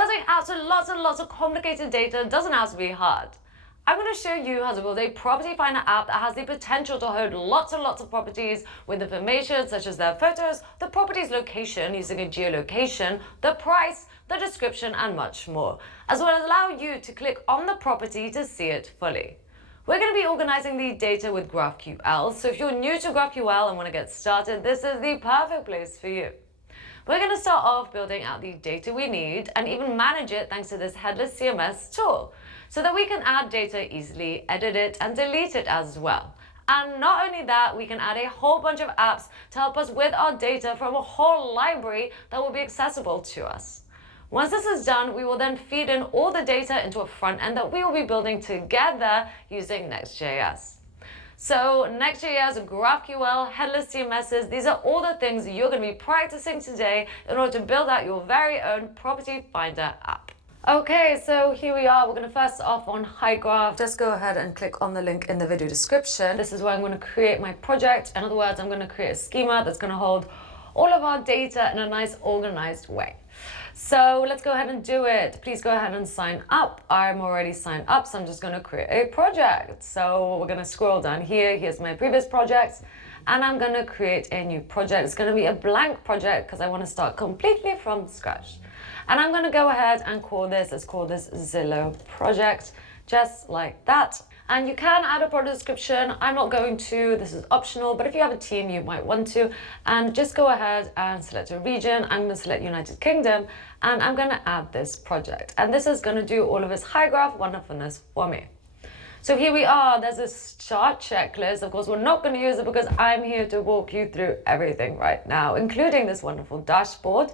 Building apps with lots and lots of complicated data doesn't have to be hard. I'm going to show you how to build a property finder app that has the potential to hold lots and lots of properties with information such as their photos, the property's location using a geolocation, the price, the description, and much more, as well as allow you to click on the property to see it fully. We're going to be organizing the data with GraphQL, so if you're new to GraphQL and want to get started, this is the perfect place for you. We're going to start off building out the data we need and even manage it thanks to this headless CMS tool, so that we can add data easily, edit it, and delete it as well. And not only that, we can add a whole bunch of apps to help us with our data from a whole library that will be accessible to us. Once this is done, we will then feed in all the data into a front end that we will be building together using Next.js. So Next.js, GraphQL, headless CMSs, these are all the things you're going to be practicing today in order to build out your very own property finder app. Okay, so here we are. We're going to first off on HiGraph. Just go ahead and click on the link in the video description. This is where I'm going to create my project. In other words, I'm going to create a schema that's going to hold all of our data in a nice organized way. So let's go ahead and do it. Please go ahead and sign up. I'm already signed up, so I'm just going to create a project. So we're going to scroll down here. Here's my previous projects, and I'm going to create a new project. It's going to be a blank project because I want to start completely from scratch. And I'm going to go ahead and let's call this Zillow project, just like that. And you can add a product description. I'm not going to, this is optional, but if you have a team, you might want to. And just go ahead and select a region. I'm going to select United Kingdom, and I'm going to add this project. And this is going to do all of this HiGraph wonderfulness for me. So here we are, there's this chart checklist. Of course, we're not going to use it because I'm here to walk you through everything right now, including this wonderful dashboard.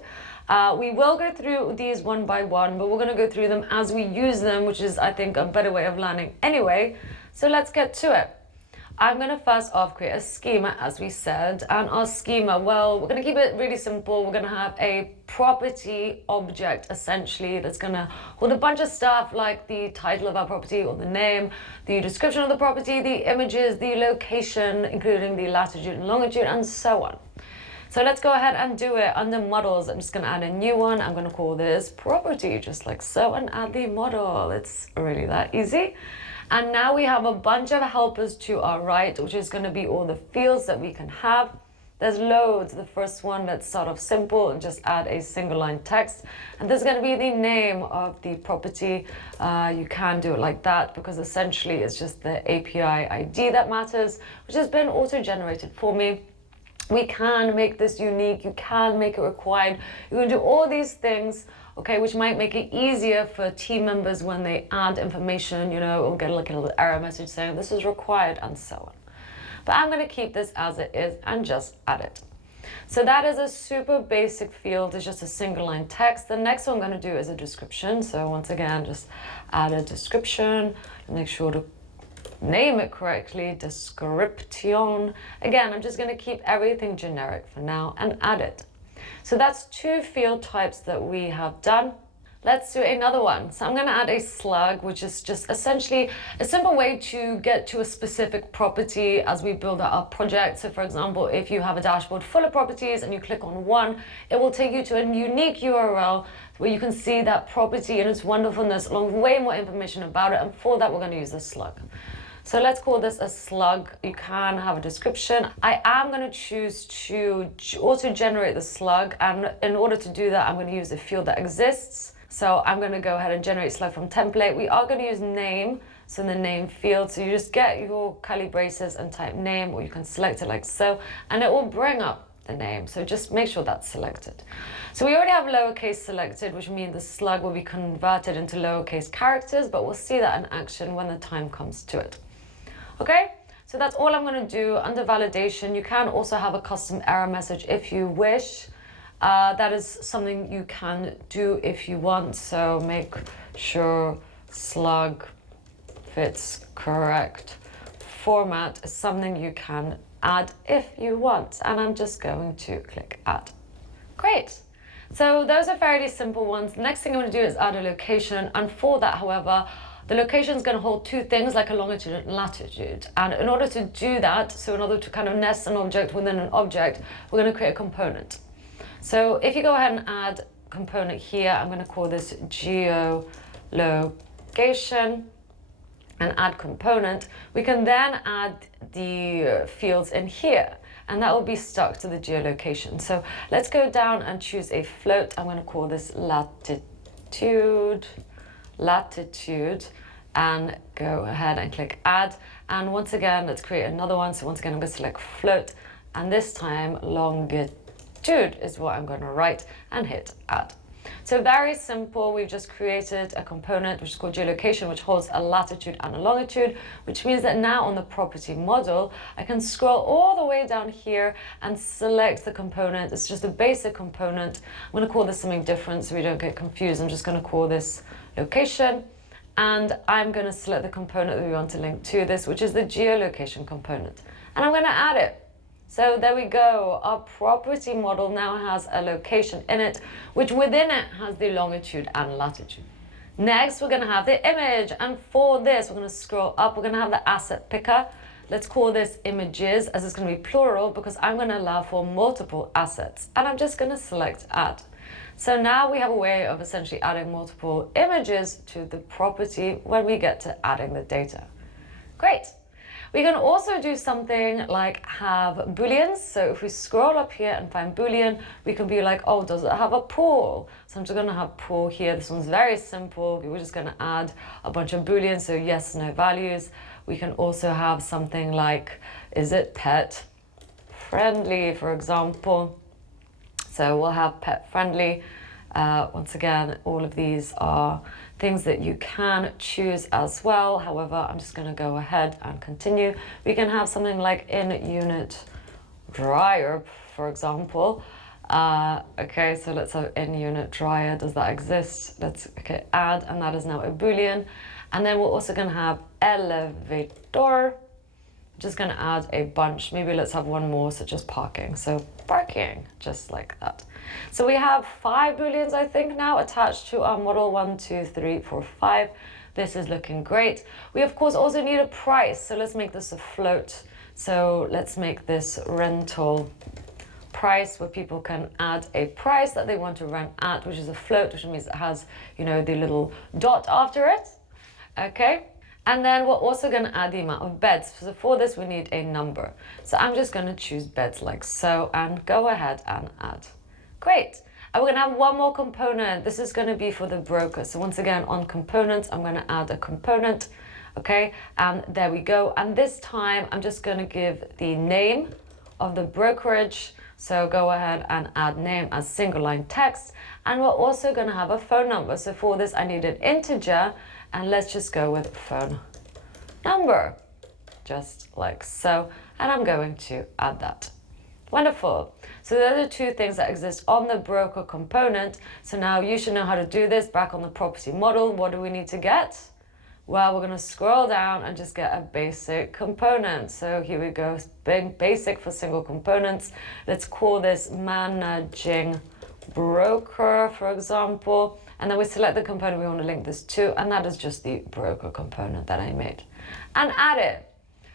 We will go through these one by one, but we're going to go through them as we use them, which is, I think, a better way of learning anyway. So let's get to it. I'm going to first off create a schema, as we said, and our schema, well, we're going to keep it really simple. We're going to have a property object, essentially, that's going to hold a bunch of stuff like the title of our property or the name, the description of the property, the images, the location, including the latitude and longitude, and so on. So let's go ahead and do it. Under models, I'm just going to add a new one. I'm going to call this property, just like so, and add the model. It's really that easy. And now we have a bunch of helpers to our right, which is going to be all the fields that we can have. There's loads. The first one, let's start off simple and just add a single line text. And this is going to be the name of the property. You can do it like that because essentially it's just the API ID that matters, which has been auto-generated for me. We can make this unique, you can make it required, you can do all these things, okay, which might make it easier for team members when they add information, you know, or get like a little error message saying this is required and so on. But I'm going to keep this as it is and just add it. So that is a super basic field, it's just a single line text. The next one I'm going to do is a description. So once again, just add a description, make sure to name it correctly, description. Again, I'm just going to keep everything generic for now and add it. So that's two field types that we have done. Let's do another one. So I'm going to add a slug, which is just essentially a simple way to get to a specific property as we build out our project. So for example, if you have a dashboard full of properties and you click on one, it will take you to a unique URL where you can see that property and its wonderfulness along with way more information about it. And for that, we're going to use a slug. So let's call this a slug. You can have a description. I am going to choose to auto-generate the slug. And in order to do that, I'm going to use a field that exists. So I'm going to go ahead and generate slug from template. We are going to use name, so in the name field. So you just get your curly braces and type name, or you can select it like so, and it will bring up the name. So just make sure that's selected. So we already have lowercase selected, which means the slug will be converted into lowercase characters, but we'll see that in action when the time comes to it. Okay, so that's all I'm going to do. Under validation, you can also have a custom error message if you wish. That is something you can do if you want. So make sure slug fits correct format is something you can add if you want. And I'm just going to click add. Great. So those are fairly simple ones. The next thing I'm going to do is add a location. And for that, however, the location is going to hold two things like a longitude and latitude. And in order to do that, so in order to kind of nest an object within an object, we're going to create a component. So if you go ahead and add component here. I'm going to call this geolocation and add component. We can then add the fields in here, and that will be stuck to the geolocation. So let's go down and choose a float. I'm going to call this latitude, and go ahead and click add. And once again, let's create another one. So once again, I'm going to select float, and this time longitude is what I'm going to write, and hit add. So very simple. We've just created a component which is called geolocation, which holds a latitude and a longitude, which means that now on the property model, I can scroll all the way down here and select the component. It's just a basic component. I'm going to call this something different so we don't get confused. I'm just going to call this location, and I'm going to select the component that we want to link to this, which is the geolocation component, and I'm going to add it. So there we go. Our property model now has a location in it, which within it has the longitude and latitude. Next, we're going to have the image. And for this, we're going to scroll up. We're going to have the asset picker. Let's call this images, as it's going to be plural because I'm going to allow for multiple assets. And I'm just going to select add. So now we have a way of essentially adding multiple images to the property when we get to adding the data. Great. We can also do something like have booleans. So if we scroll up here and find boolean, we can be like, oh, does it have a pool? So I'm just going to have pool here. This one's very simple. We're just going to add a bunch of booleans, so yes, no values. We can also have something like, is it pet friendly, for example? So we'll have pet friendly. Once again, all of these are things that you can choose as well. However, I'm just going to go ahead and continue. We can have something like in-unit dryer, for example. Okay, so let's have in-unit dryer. Does that exist? Let's add, and that is now a boolean. And then we're also going to have elevator. Just going to add a bunch. Maybe let's have one more, such as parking. So parking, just like that. So we have 5 booleans, I think, now attached to our model. 1, 2, 3, 4, 5. This is looking great. We, of course, also need a price. So let's make this a float. So let's make this rental price, where people can add a price that they want to rent at, which is a float, which means it has, you know, the little dot after it. Okay. And then we're also going to add the amount of beds. So for this, we need a number. So I'm just going to choose beds like so and go ahead and add. Great. And we're going to have one more component. This is going to be for the broker. So once again, on components, I'm going to add a component. Okay. And there we go. And this time, I'm just going to give the name of the brokerage. So go ahead and add name as single line text. And we're also going to have a phone number. So for this, I need an integer. And let's just go with phone number, just like so. And I'm going to add that. Wonderful. So those are the two things that exist on the broker component. So now you should know how to do this. Back on the property model, what do we need to get? Well, we're going to scroll down and just get a basic component. So here we go, basic for single components. Let's call this managing broker, for example. And then we select the component we want to link this to, and that is just the broker component that I made. And add it.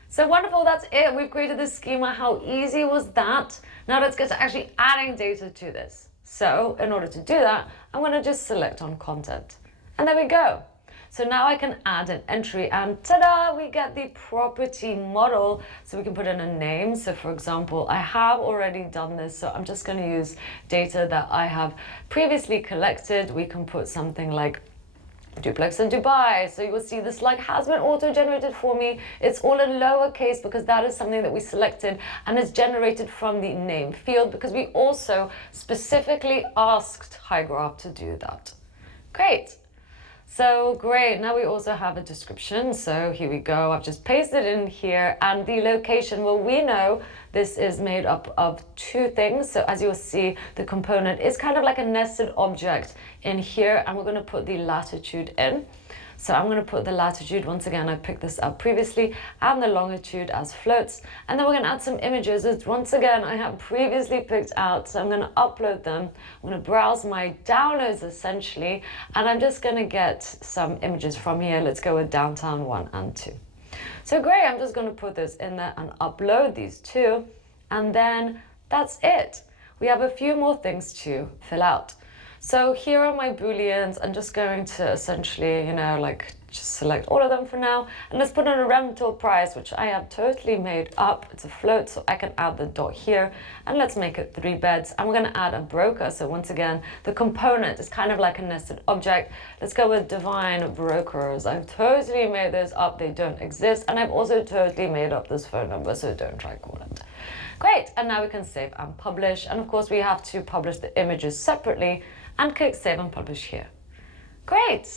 So wonderful, that's it. We've created this schema. How easy was that? Now let's get to actually adding data to this. So in order to do that, I'm going to just select on content. And there we go. So now I can add an entry, and ta-da, we get the property model. So we can put in a name. So for example, I have already done this, so I'm just going to use data that I have previously collected. We can put something like duplex in Dubai. So you will see this like has been auto-generated for me. It's all in lowercase because that is something that we selected, and it's generated from the name field because we also specifically asked HighGraph to do that. Great. So great, now we also have a description. So here we go, I've just pasted in here, and the location, well, we know this is made up of two things. So as you'll see, the component is kind of like a nested object in here, and we're going to put the latitude in. So I'm going to put the latitude, once again, I picked this up previously, and the longitude as floats. And then we're going to add some images, which once again, I have previously picked out. So I'm going to upload them. I'm going to browse my downloads essentially, and I'm just going to get some images from here. Let's go with downtown 1 and 2. So great, I'm just going to put this in there and upload these two. And then that's it. We have a few more things to fill out. So here are my booleans. I'm just going to essentially, like just select all of them for now. And let's put in a rental price, which I have totally made up. It's a float, so I can add the dot here. And let's make it 3 beds. And we're going to add a broker. So once again, the component is kind of like a nested object. Let's go with divine brokers. I've totally made those up. They don't exist. And I've also totally made up this phone number, so don't try call it. Great, and now we can save and publish. And of course we have to publish the images separately and click save and publish here. Great,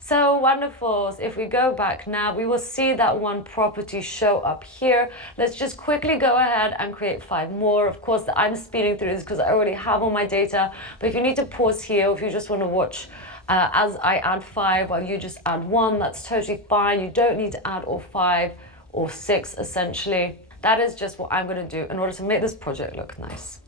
so wonderful. If we go back now, we will see that one property show up here. Let's just quickly go ahead and create 5 more. Of course, I'm speeding through this because I already have all my data, but if you need to pause here, if you just want to watch as I add 5 while you just add 1, that's totally fine. You don't need to add all 5 or 6 essentially. That is just what I'm going to do in order to make this project look nice.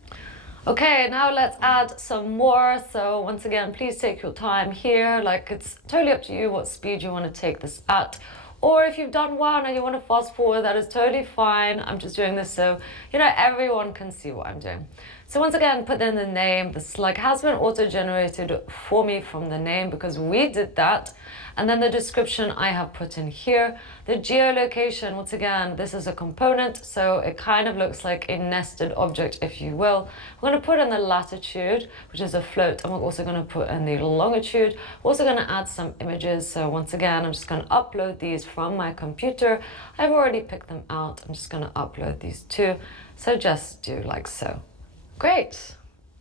Okay, now let's add some more. So once again, please take your time here. Like, it's totally up to you what speed you want to take this at. Or if you've done one and you want to fast forward, that is totally fine. I'm just doing this so, everyone can see what I'm doing. So once again, put in the name. This has been auto-generated for me from the name because we did that. And then the description I have put in here. The geolocation, once again, this is a component, so it kind of looks like a nested object, if you will. We're going to put in the latitude, which is a float, and we're also going to put in the longitude. We're also going to add some images. So once again, I'm just going to upload these from my computer. I've already picked them out. I'm just going to upload these 2. So just do like so. Great.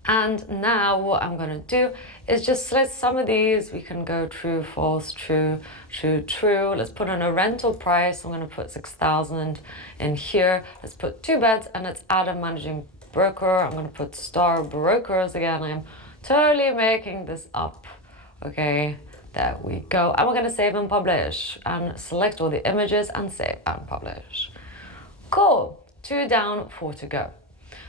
And now what I'm going to do is just select some of these. We can go true, false, true, true, true. Let's put in a rental price. I'm going to put 6,000 in here. Let's put 2 beds and let's add a managing broker. I'm going to put star brokers again. I am totally making this up. Okay, there we go. And we're going to save and publish and select all the images and save and publish. Cool. 2 down, 4 to go.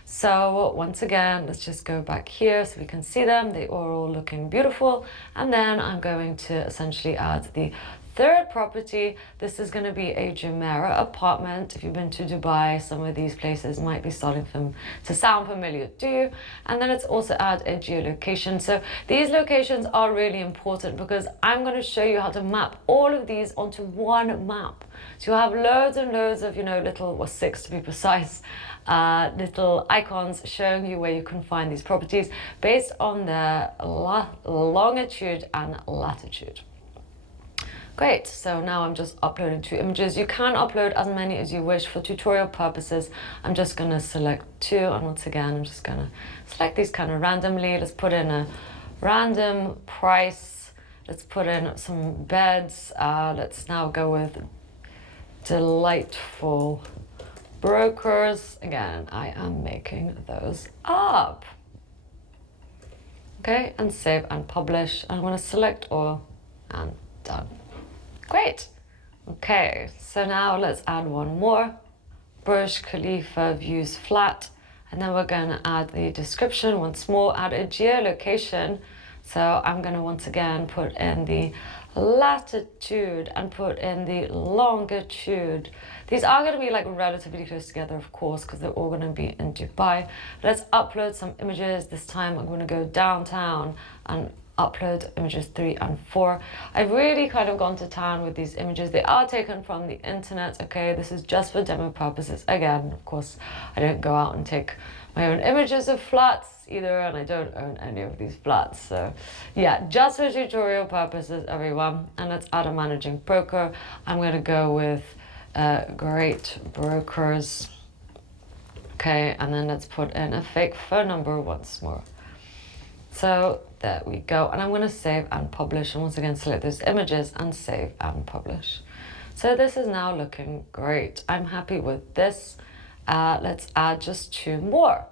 So once again, let's just go back here so we can see them. They are all looking beautiful. And then I'm going to essentially add the 3rd property. This is going to be a Jumeirah apartment. If you've been to Dubai, some of these places might be starting to sound familiar to you. And then let's also add a geolocation. So these locations are really important because I'm going to show you how to map all of these onto one map. So you have loads and loads of, little, or 6 to be precise, little icons showing you where you can find these properties based on their longitude and latitude. Great, so now I'm just uploading 2 images. You can upload as many as you wish for tutorial purposes. I'm just going to select 2, and once again, I'm just going to select these kind of randomly. Let's put in a random price. Let's put in some beds. Let's now go with delightful brokers. Again, I am making those up. Okay, and save and publish. I'm going to select all and done. Great. Okay, so now let's add one more. Burj Khalifa views flat. And then we're going to add the description once more, add a geolocation. So I'm going to once again put in the latitude and put in the longitude. These are going to be relatively close together, of course, because they're all going to be in Dubai. Let's upload some images. This time I'm going to go downtown and upload images 3 and 4. I've really kind of gone to town with these images. They are taken from the internet. Okay, this is just for demo purposes. Again, of course, I don't go out and take my own images of flats either, and I don't own any of these flats. So yeah, just for tutorial purposes, everyone. And let's add a managing broker. I'm going to go with great brokers. Okay, and then let's put in a fake phone number once more. So there we go. And I'm going to save and publish. And once again, select those images and save and publish. So this is now looking great. I'm happy with this. Let's add just 2 more.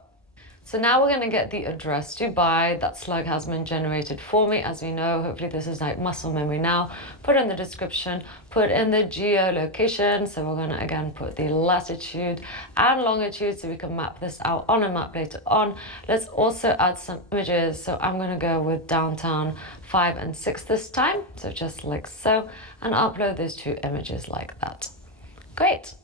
So now we're going to get the address Dubai. That slug has been generated for me, as we know. Hopefully this is like muscle memory now. Put in the description, put in the geolocation. So we're going to again put the latitude and longitude so we can map this out on a map later on. Let's also add some images. So I'm going to go with downtown 5 and 6 this time. So just like so, and upload those 2 images like that. Great.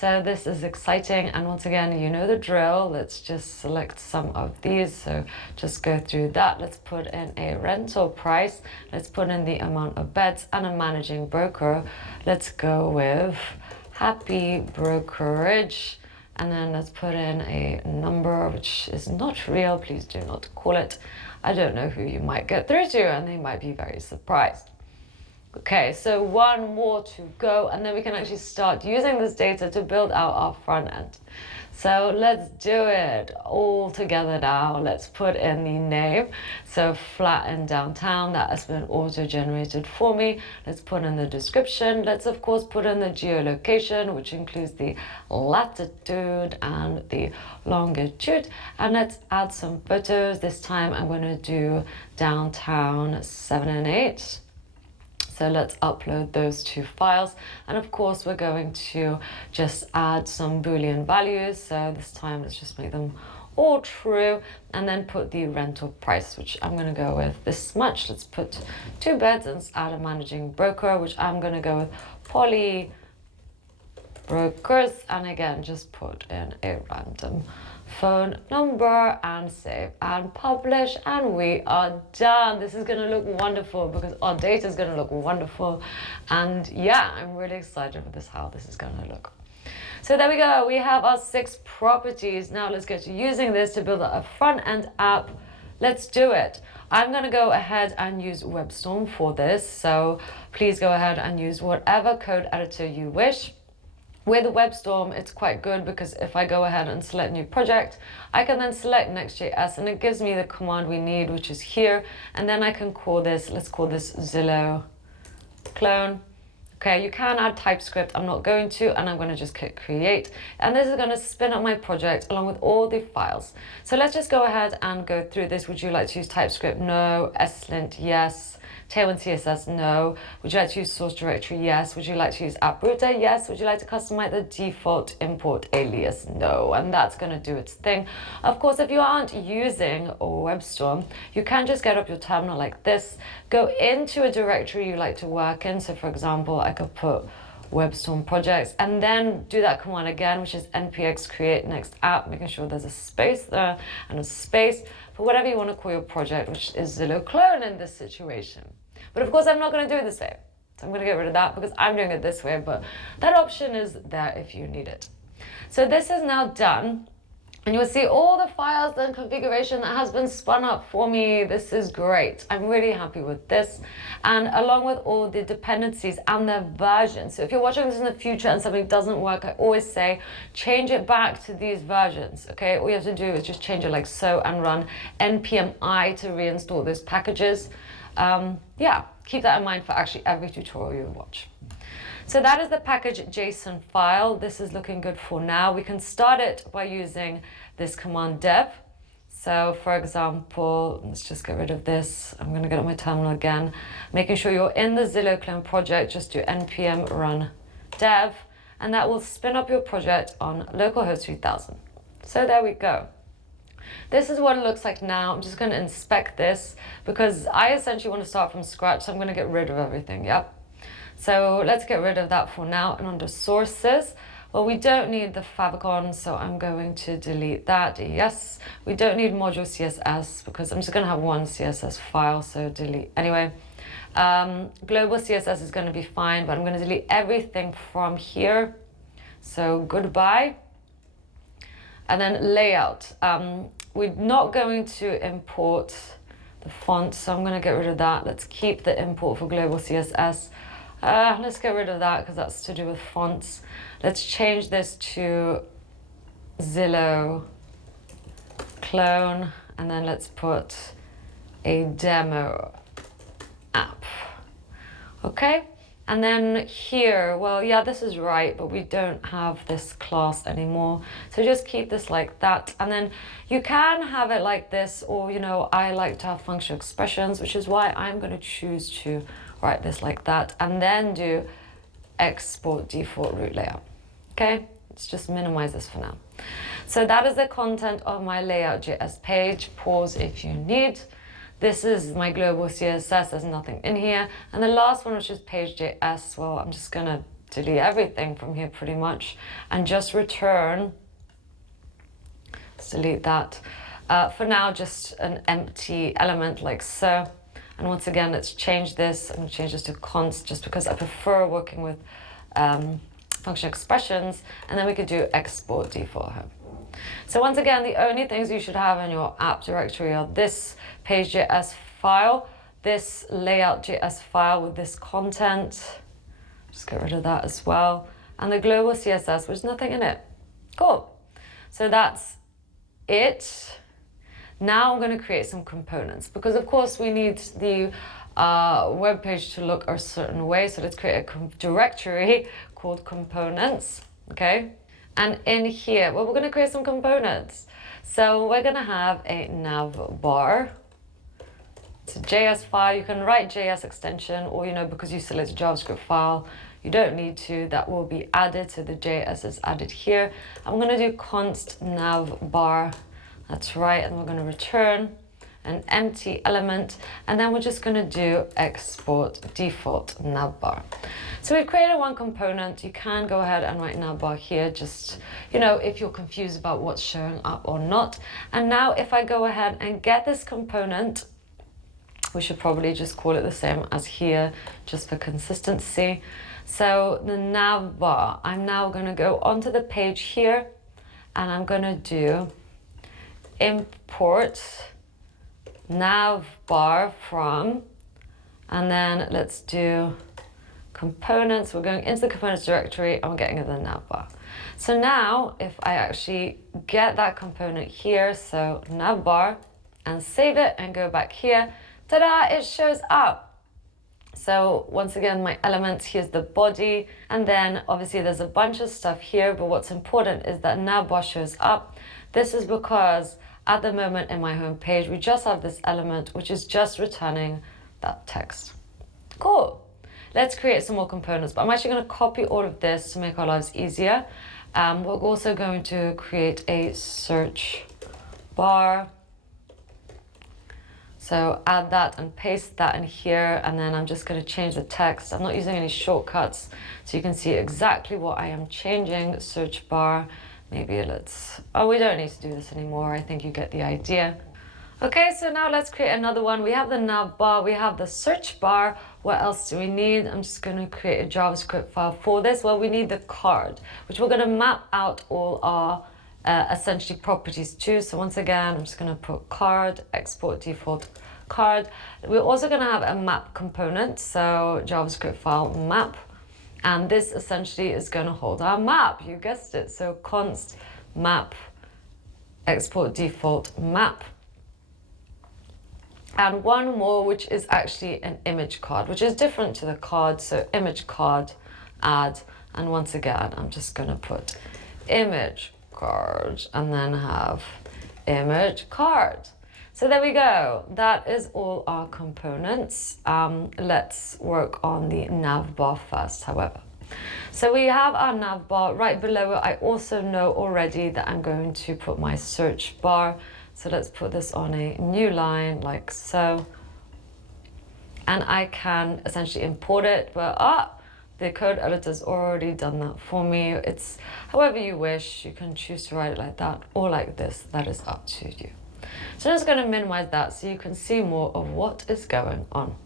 So this is exciting. And once again, you know the drill. Let's just select some of these. So just go through that. Let's put in a rental price. Let's put in the amount of beds and a managing broker. Let's go with Happy Brokerage. And then let's put in a number which is not real. Please do not call it. I don't know who you might get through to, and they might be very surprised. Okay, so one more to go, and then we can actually start using this data to build out our front end. So let's do it all together now. Let's put in the name. So flat in downtown, that has been auto-generated for me. Let's put in the description. Let's of course put in the geolocation, which includes the latitude and the longitude. And let's add some photos. This time I'm going to do downtown 7 and 8. So let's upload those two files. And of course, we're going to just add some Boolean values. So this time, let's just make them all true and then put the rental price, which I'm going to go with this much. Let's put 2 beds and add a managing broker, which I'm going to go with Poly Brokers. And again, just put in a random phone number and save and publish, and we are done. This is going to look wonderful because our data is going to look wonderful, and yeah, I'm really excited for this, how this is going to look. So there we go, we have our 6 properties. Now let's get to using this to build a front end app. Let's do it. I'm going to go ahead and use WebStorm for this, so please go ahead and use whatever code editor you wish. With WebStorm, it's quite good because if I go ahead and select new project, I can then select Next.js and it gives me the command we need, which is here. And then I can call this, let's call this Zillow clone. Okay, you can add TypeScript. I'm not going to, and I'm going to just click create. And this is going to spin up my project along with all the files. So let's just go ahead and go through this. Would you like to use TypeScript? No. ESLint? Yes. Tailwind CSS? No. Would you like to use source directory? Yes. Would you like to use app router? Yes. Would you like to customize the default import alias? No. And that's going to do its thing. Of course, if you aren't using WebStorm, you can just get up your terminal like this, go into a directory you like to work in. So for example, I could put WebStorm projects and then do that command again, which is npx create next app, making sure there's a space there and a space for whatever you want to call your project, which is Zillow clone in this situation. But of course, I'm not going to do it this way. So I'm going to get rid of that because I'm doing it this way, but that option is there if you need it. So this is now done. And you'll see all the files and configuration that has been spun up for me. This is great. I'm really happy with this. And along with all the dependencies and their versions. So if you're watching this in the future and something doesn't work, I always say, change it back to these versions, okay? All you have to do is just change it like so and run npmi to reinstall those packages. Yeah, keep that in mind for actually every tutorial you watch. So that is the package JSON file. This is looking good for now. We can start it by using this command dev. So for example, let's just get rid of this. I'm going to get on my terminal again. Making sure you're in the Zillow clone project, just do npm run dev, and that will spin up your project on localhost 3000. So there we go. This is what it looks like now. I'm just going to inspect this because I essentially want to start from scratch. So I'm going to get rid of everything. Yep. So let's get rid of that for now. And under sources, well, we don't need the favicon, so I'm going to delete that. Yes, we don't need module CSS because I'm just going to have one CSS file, so delete. Anyway, global CSS is going to be fine, but I'm going to delete everything from here. So goodbye. And then layout. We're not going to import the font, so I'm going to get rid of that. Let's keep the import for global CSS. Let's get rid of that because that's to do with fonts. Let's change this to Zillow clone, and then let's put a demo app. Okay, and then here, well, yeah, this is right, but we don't have this class anymore. So just keep this like that. And then you can have it like this, or, you know, I like to have functional expressions, which is why I'm going to choose to write this like that, and then do export default root layout. Okay, let's just minimize this for now. So that is the content of my layout.js page. Pause if you need. This is my global CSS, there's nothing in here. And the last one, which is page.js, well, I'm just gonna delete everything from here pretty much and just return. Let's delete that. For now, just an empty element like so. And once again, let's change this. I'm going to change this to const just because I prefer working with function expressions. And then we could do export default home. So once again, the only things you should have in your app directory are this page.js file, this layout.js file with this content. Just get rid of that as well. And the global CSS, which is nothing in it. Cool. So that's it. Now I'm going to create some components because of course we need the web page to look a certain way. So let's create a directory called components. Okay. And in here, well, we're going to create some components. So we're going to have a nav bar. It's a JS file. You can write JS extension or, because you select a JavaScript file, you don't need to. That will be added. So the JS is added here. I'm going to do const nav bar. That's right. And we're going to return an empty element. And then we're just going to do export default navbar. So we've created one component. You can go ahead and write navbar here, just, if you're confused about what's showing up or not. And now if I go ahead and get this component, we should probably just call it the same as here, just for consistency. So the navbar, I'm now going to go onto the page here and I'm going to do import navbar from, and then let's do components. We're going into the components directory and we're getting the navbar. So now if I actually get that component here, so navbar, and save it and go back here, ta-da, it shows up. So once again, my elements, here's the body, and then obviously there's a bunch of stuff here, but what's important is that navbar shows up. This is because at the moment in my home page, we just have this element, which is just returning that text. Cool. Let's create some more components, but I'm actually going to copy all of this to make our lives easier. We're also going to create a search bar. So add that and paste that in here, and then I'm just going to change the text. I'm not using any shortcuts, so you can see exactly what I am changing. Search bar. Maybe we don't need to do this anymore. I think you get the idea. Okay, so now let's create another one. We have the nav bar, we have the search bar. What else do we need? I'm just going to create a JavaScript file for this. Well, we need the card, which we're going to map out all our essentially properties to. So once again, I'm just going to put card, export default card. We're also going to have a map component, so JavaScript file map. And this essentially is going to hold our map. You guessed it. So const map export default map. And one more, which is actually an image card, which is different to the card. So image card, add. And once again, I'm just going to put image card and then have image card. So there we go. That is all our components. Let's work on the navbar first, however. So we have our navbar. Right below it, I also know already that I'm going to put my search bar. So let's put this on a new line like so. And I can essentially import it, but the code editor's already done that for me. It's however you wish. You can choose to write it like that or like this. That is up to you. So I'm just going to minimize that so you can see more of what is going on.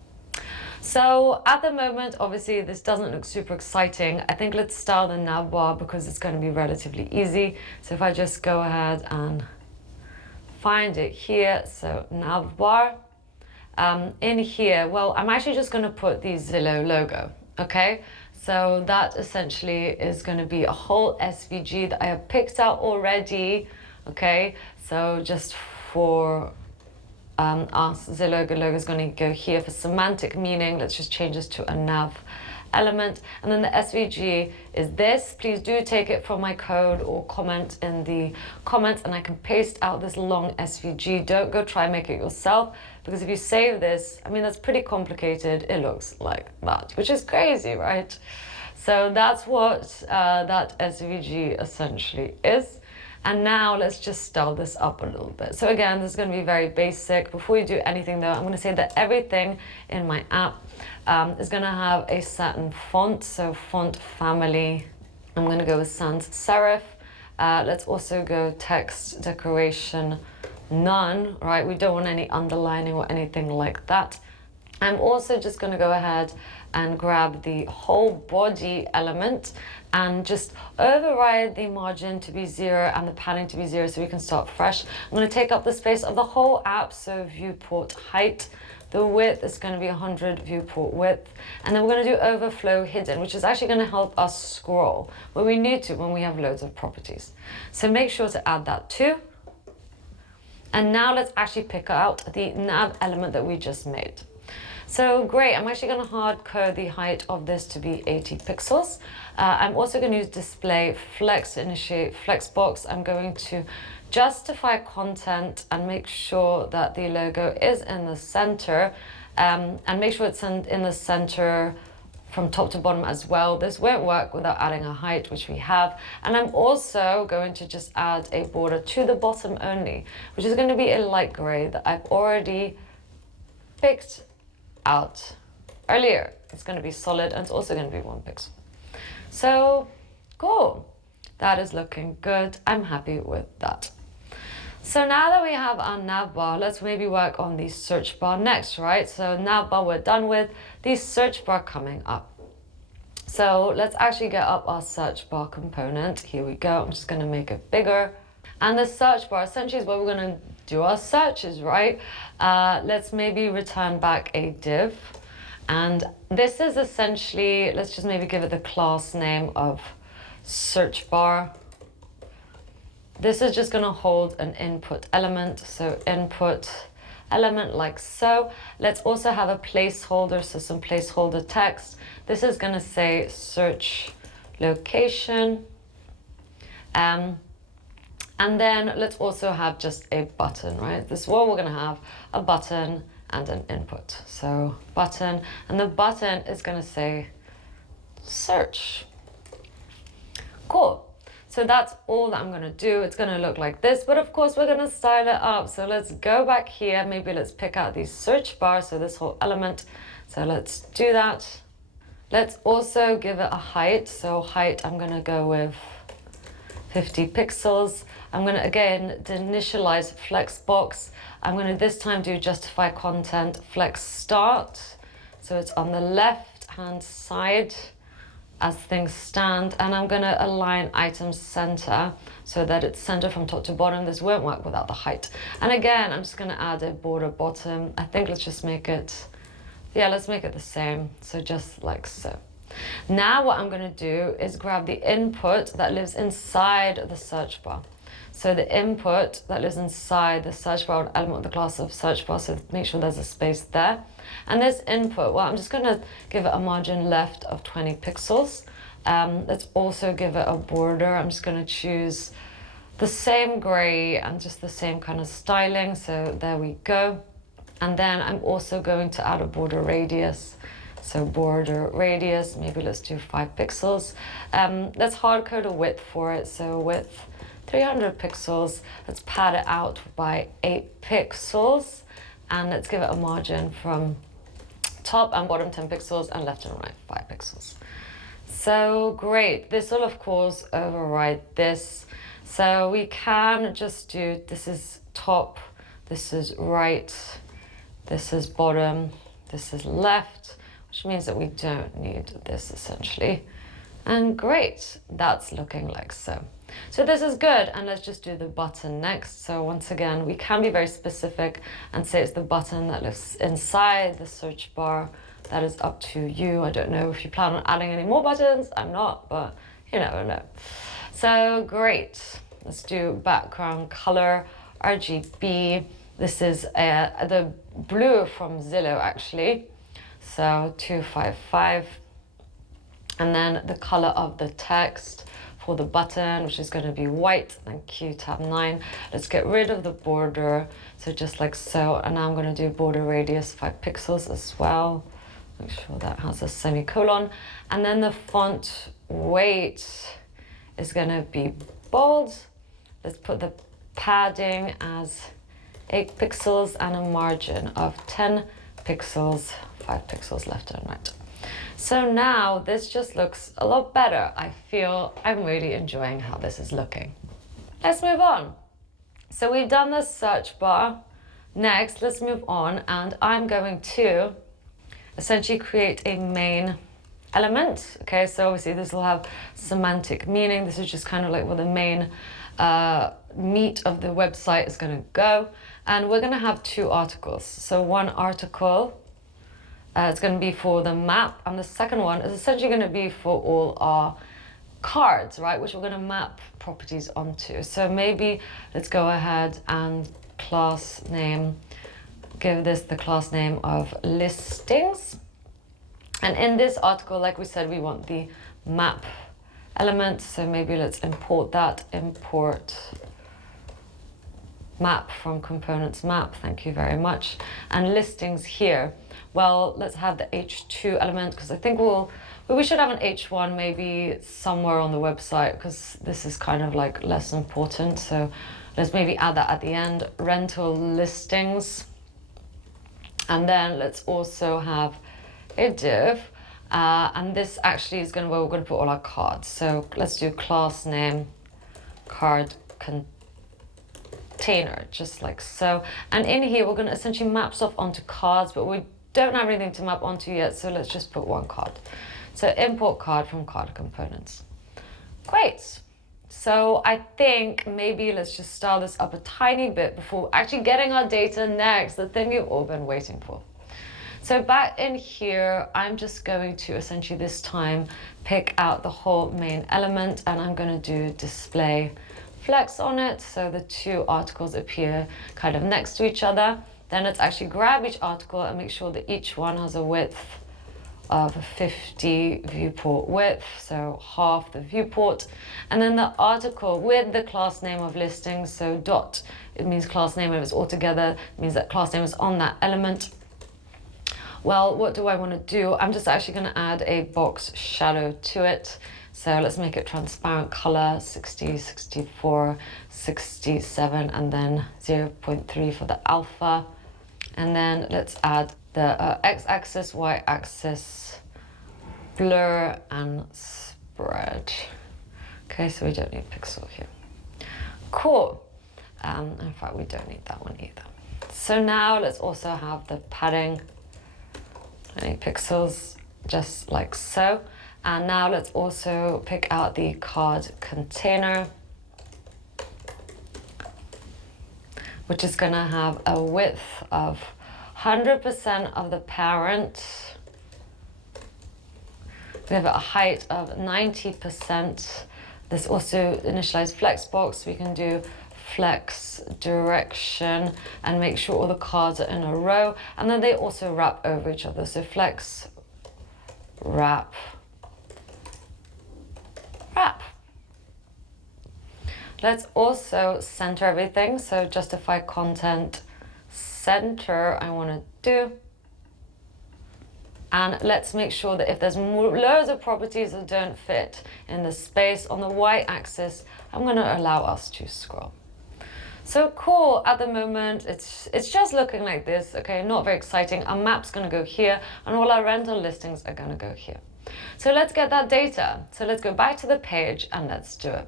So at the moment, obviously, this doesn't look super exciting. I think let's style the navbar because it's going to be relatively easy. So if I just go ahead and find it here, so navbar. In here, well, I'm actually just going to put the Zillow logo, okay? So that essentially is going to be a whole SVG that I have picked out already, okay? So just for us, the logo is going to go here for semantic meaning. Let's just change this to a nav element. And then the SVG is this. Please do take it from my code or comment in the comments and I can paste out this long SVG. Don't go try and make it yourself, because if you save this, I mean, that's pretty complicated. It looks like that, which is crazy, right? So that's what that SVG essentially is. And now let's just style this up a little bit. So again, this is going to be very basic. Before you do anything though, I'm going to say that everything in my app is going to have a certain font. So font family, I'm going to go with sans serif. Let's also go text decoration none, right? We don't want any underlining or anything like that. I'm also just going to go ahead and grab the whole body element and just override the margin to be 0 and the padding to be 0 so we can start fresh. I'm going to take up the space of the whole app, so viewport height. The width is going to be 100 viewport width. And then we're going to do overflow hidden, which is actually going to help us scroll when we need to, when we have loads of properties. So make sure to add that too. And now let's actually pick out the nav element that we just made. So great, I'm actually going to hard code the height of this to be 80 pixels. I'm also going to use display flex to initiate flexbox. I'm going to justify content and make sure that the logo is in the center, and make sure it's in the center from top to bottom as well. This won't work without adding a height, which we have. And I'm also going to just add a border to the bottom only, which is going to be a light gray that I've already picked out earlier. It's going to be solid, and it's also going to be 1 pixel. So cool, that is looking good. I'm happy with that. So now that we have our nav bar, let's maybe work on the search bar next, right? So nav bar we're done with, the search bar coming up. So let's actually get up our search bar component. Here we go. I'm just going to make it bigger. And the search bar essentially is where we're going to do our searches, right? Let's maybe return back a div. And this is essentially, let's just maybe give it the class name of search bar. This is just going to hold an input element. So input element like so. Let's also have a placeholder, so some placeholder text. This is going to say search location. And then let's also have just a button, right? This is what we're going to have, a button and an input. So button, and the button is going to say search. Cool. So that's all that I'm going to do. It's going to look like this, but of course we're going to style it up. So let's go back here. Maybe let's pick out the search bar, so this whole element. So let's do that. Let's also give it a height. So height, I'm going to go with 50 pixels. I'm going to again initialize flexbox. I'm going to this time do justify content flex start. So it's on the left hand side as things stand, and I'm going to align items center so that it's center from top to bottom. This won't work without the height. And again, I'm just going to add a border bottom. I think let's just make it, yeah, let's make it the same. So just like so. Now what I'm going to do is grab the input that lives inside the search bar. So the input that lives inside the search bar, an element of the class of search bar, so make sure there's a space there. And this input, well, I'm just going to give it a margin left of 20 pixels. Let's also give it a border. I'm just going to choose the same gray and just the same kind of styling. So there we go. And then I'm also going to add a border radius. So border radius, maybe let's do 5 pixels. Let's hard code a width for it. So width 300 pixels. Let's pad it out by 8 pixels. And let's give it a margin from top and bottom 10 pixels and left and right 5 pixels. So great. This will of course override this. So we can just do, this is top, this is right, this is bottom, this is left, which means that we don't need this essentially. And great, that's looking like so. So this is good, and let's just do the button next. So once again, we can be very specific and say it's the button that lives inside the search bar. That is up to you. I don't know if you plan on adding any more buttons. I'm not, but you never know. So great. Let's do background color, RGB. This is the blue from Zillow actually. So 255. And then the color of the text for the button, which is going to be white. Thank you, tab 9. Let's get rid of the border. So just like so. And now I'm going to do border radius 5 pixels as well. Make sure that has a semicolon. And then the font weight is going to be bold. let's put the padding as 8 pixels and a margin of 10 pixels, 5 pixels left and right. So now this just looks a lot better. I feel I'm really enjoying how this is looking. Let's move on. So we've done the search bar. Next, let's move on, and I'm going to essentially create a main element. Okay, so obviously this will have semantic meaning. This is just kind of like where the main meat of the website is going to go. And we're going to have 2 articles. So one article it's going to be for the map, and the second one is essentially going to be for all our cards, right, which we're going to map properties onto. So maybe let's go ahead and class name, give this the class name of listings. And in this article, like we said, we want the map element. So maybe let's import that, import map from components map. Thank you very much. And listings here. Well, let's have the H2 element, because I think we should have an H1 maybe somewhere on the website, because this is kind of like less important. So let's maybe add that at the end, rental listings. And then let's also have a div. And this actually is going to where we're going to put all our cards. So let's do class name card container, just like so. And in here, we're going to essentially map stuff onto cards, but we don't have anything to map onto yet. So let's just put one card. So import card from card components. Great. So I think maybe let's just style this up a tiny bit before actually getting our data next, the thing you've all been waiting for. So back in here, I'm just going to essentially this time pick out the whole main element, and I'm going to do display flex on it. So the 2 articles appear kind of next to each other. Then let's actually grab each article and make sure that each one has a width of 50 viewport width, so half the viewport. And then the article with the class name of listings, so dot, it means class name. If it's all together, it means that class name is on that element. Well, what do I want to do? I'm just actually going to add a box shadow to it. So let's make it transparent color, 60, 64, 67, and then 0.3 for the alpha. And then let's add the x-axis, y-axis, blur, and spread. Okay, so we don't need pixel here. Cool. In fact, we don't need that one either. So now let's also have the padding, 20 pixels, just like so. And now let's also pick out the card container, which is going to have a width of 100% of the parent. We have a height of 90%. This also initialized flex box. We can do flex direction and make sure all the cards are in a row. And then they also wrap over each other. So flex, wrap, wrap. Let's also center everything. So justify content center, I want to do. And let's make sure that if there's loads of properties that don't fit in the space on the y-axis, I'm going to allow us to scroll. So cool, at the moment, it's just looking like this. Okay, not very exciting. Our map's going to go here, and all our rental listings are going to go here. So let's get that data. So let's go back to the page and let's do it.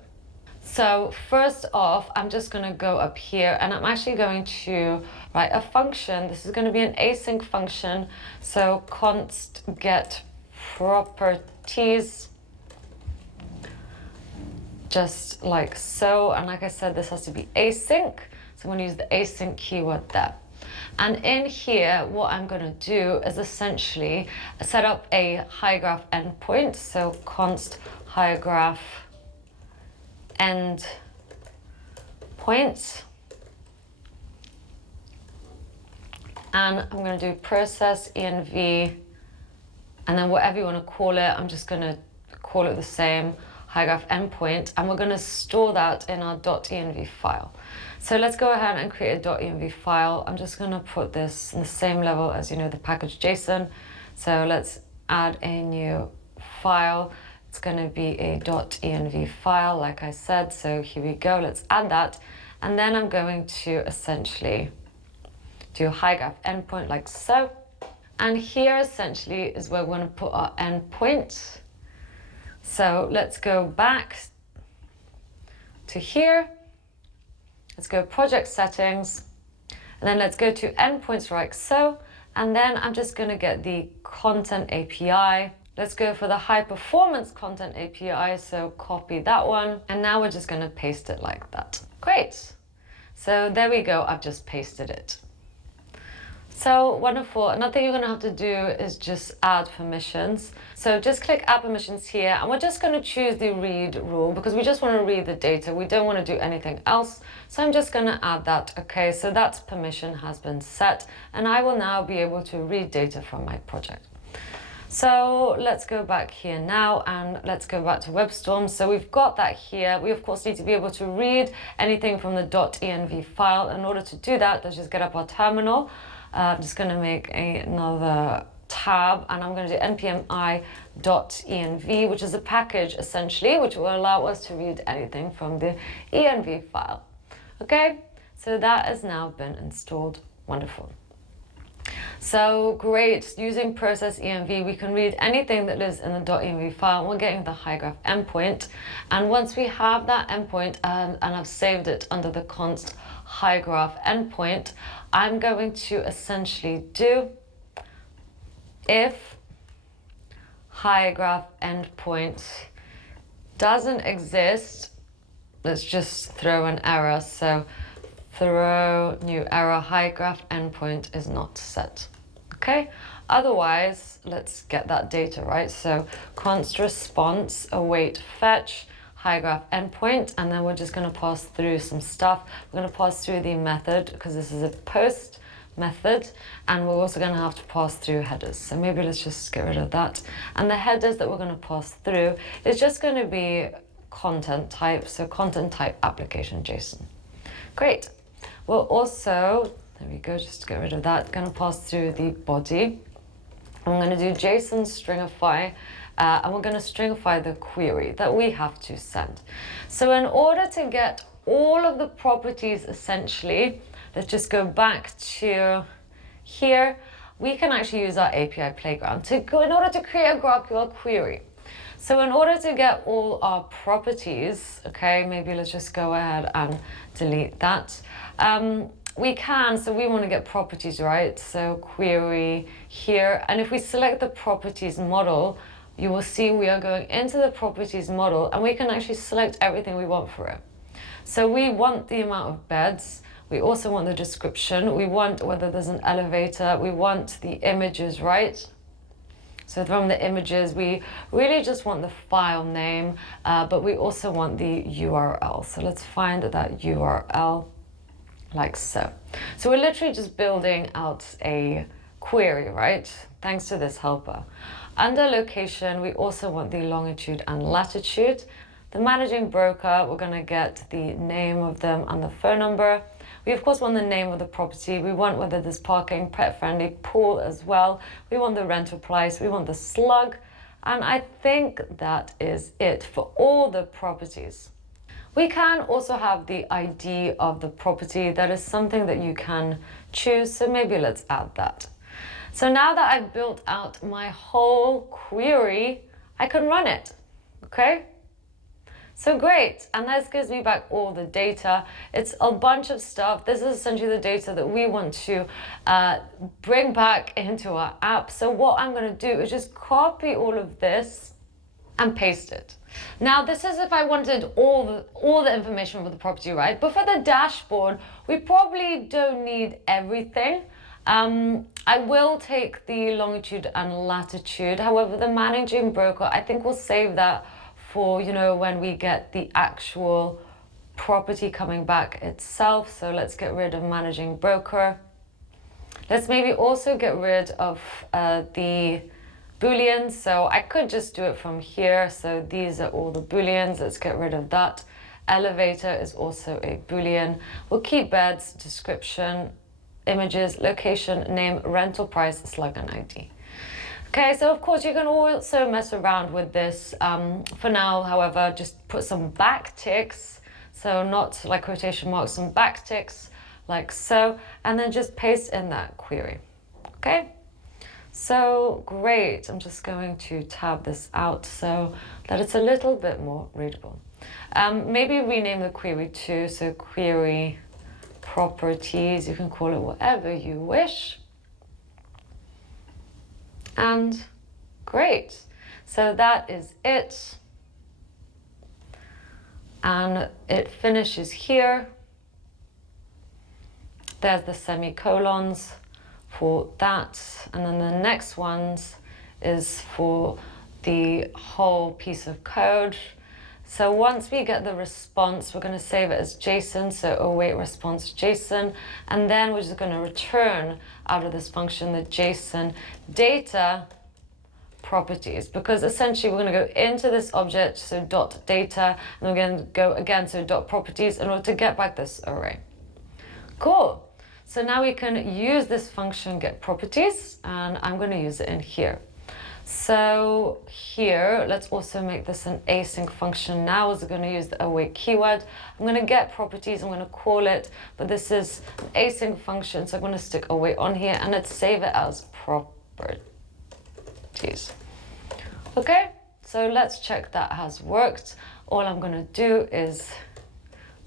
So first off, I'm just going to go up here, and I'm actually going to write a function. This is going to be an async function. So const get properties, just like so. And like I said, this has to be async. So I'm going to use the async keyword there. And in here, what I'm going to do is essentially set up a highgraph endpoint. So const highgraph end points. And I'm going to do process env, and then whatever you want to call it, I'm just going to call it the same, highgraph endpoint, and we're going to store that in our .env file. So let's go ahead and create a .env file. I'm just going to put this in the same level as, the package JSON. So let's add a new file. It's going to be a .env file, like I said. So here we go. Let's add that. And then I'm going to essentially do a high graph endpoint like so. And here essentially is where we're going to put our endpoint. So let's go back to here. Let's go project settings. And then let's go to endpoints like so. And then I'm just going to get the content API. Let's go for the high performance content API. So copy that one. And now we're just going to paste it like that. Great. So there we go. I've just pasted it. So wonderful. Another thing you're going to have to do is just add permissions. So just click add permissions here, and we're just going to choose the read rule because we just want to read the data. We don't want to do anything else. So I'm just going to add that. Okay, so that permission has been set, and I will now be able to read data from my project. So let's go back here now and let's go back to WebStorm. So we've got that here. We of course need to be able to read anything from the .env file. In order to do that, let's just get up our terminal. I'm just going to make another tab, and I'm going to do npmi.env, which is a package essentially, which will allow us to read anything from the env file. Okay, so that has now been installed. Wonderful. So great, using process env, we can read anything that lives in the .env file. We're getting the high graph endpoint. And once we have that endpoint and I've saved it under the const high graph endpoint, I'm going to essentially do if high graph endpoint doesn't exist, let's just throw an error. So throw new error, high graph endpoint is not set. Okay, otherwise let's get that data, right? So const response await fetch high graph endpoint, and then we're just going to pass through some stuff. We're going to pass through the method because this is a post method, and we're also going to have to pass through headers. So maybe let's just get rid of that. And the headers that we're going to pass through is just going to be content type. So content type application JSON. Great. We'll also, there we go, just to get rid of that, going to pass through the body. I'm going to do JSON stringify, and we're going to stringify the query that we have to send. So in order to get all of the properties essentially, let's just go back to here. We can actually use our API playground in order to create a GraphQL query. So in order to get all our properties, okay, maybe let's just go ahead and delete that. We can, so we want to get properties, right? So query here, and if we select the properties model, you will see we are going into the properties model, and we can actually select everything we want for it. So we want the amount of beds, we also want the description, we want whether there's an elevator, we want the images, right? So from the images, we really just want the file name, but we also want the URL. So let's find that URL like so. So we're literally just building out a query, right? Thanks to this helper. Under location, we also want the longitude and latitude. The managing broker, we're going to get the name of them and the phone number. We of course want the name of the property. We want whether there's parking, pet-friendly, pool as well. We want the rental price. We want the slug. And I think that is it for all the properties. We can also have the ID of the property. That is something that you can choose. So maybe let's add that. So now that I've built out my whole query, I can run it. Okay? So great, and this gives me back all the data. It's a bunch of stuff. This is essentially the data that we want to bring back into our app. So what I'm going to do is just copy all of this and paste it. Now this is if I wanted all the information for the property, right? But for the dashboard, we probably don't need everything. I will take the longitude and latitude. However, the managing broker, I think we'll save that for, you know, when we get the actual property coming back itself. So let's get rid of managing broker. Let's maybe also get rid of the booleans. So I could just do it from here. So these are all the booleans. Let's get rid of that. Elevator is also a boolean. We'll keep beds, description, images, location, name, rental price, slug and ID. Okay, so of course you can also mess around with this. For now, however, just put some backticks. So not like quotation marks, some backticks like so, and then just paste in that query. Okay, so great. I'm just going to tab this out so that it's a little bit more readable. Maybe rename the query too. So query properties, you can call it whatever you wish. And great. So that is it. And it finishes here. There's the semicolons for that. And then the next ones is for the whole piece of code. So once we get the response, we're going to save it as JSON, so await response JSON, and then we're just going to return out of this function the JSON data properties, because essentially we're going to go into this object, so dot data, and we're going to go again, so dot properties, in order to get back this array. Cool. So now we can use this function get properties, and I'm going to use it in here. So here, let's also make this an async function now. We're going to use the await keyword. I'm going to get properties, I'm going to call it, but this is an async function, so I'm going to stick await on here, and let's save it as properties. Okay, so let's check that has worked. All I'm going to do is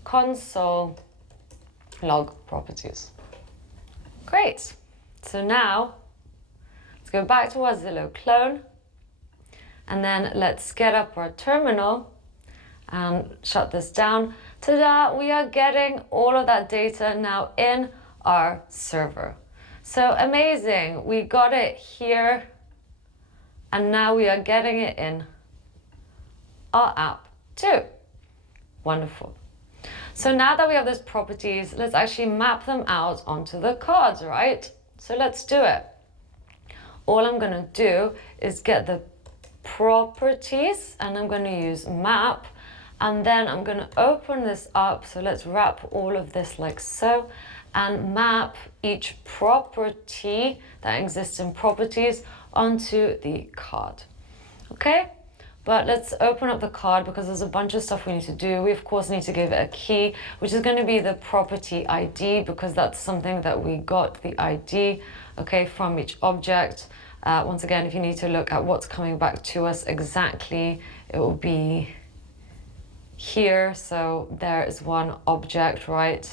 console log properties. Great. So now let's go back to our Zillow clone, and then let's get up our terminal and shut this down. Ta-da, we are getting all of that data now in our server. So amazing, we got it here, and now we are getting it in our app too. Wonderful. So now that we have those properties, let's actually map them out onto the cards, right? So let's do it. All I'm going to do is get the properties, and I'm going to use map, and then I'm going to open this up. So let's wrap all of this like so, and map each property that exists in properties onto the card. Okay, but let's open up the card because there's a bunch of stuff we need to do. We of course need to give it a key, which is going to be the property ID, because that's something that we got the ID, okay, from each object. Once again, if you need to look at what's coming back to us exactly, it will be here. So there is one object, right,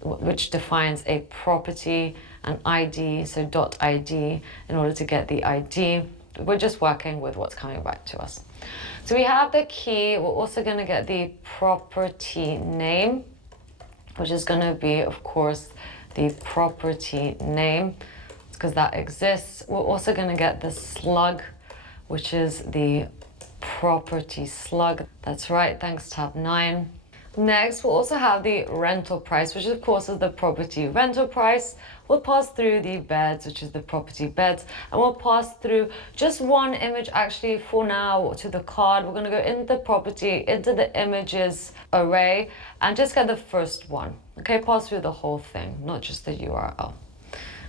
which defines a property, an ID, so dot ID, in order to get the ID. We're just working with what's coming back to us. So we have the key. We're also going to get the property name, which is going to be, of course, the property name, because that exists. We're also going to get the slug, which is the property slug. That's right, thanks tab 9. Next, we'll also have the rental price, which of course is the property rental price. We'll pass through the beds, which is the property beds, and we'll pass through just one image actually for now to the card. We're going to go into the property, into the images array, and just get the first one. Okay, pass through the whole thing, not just the URL.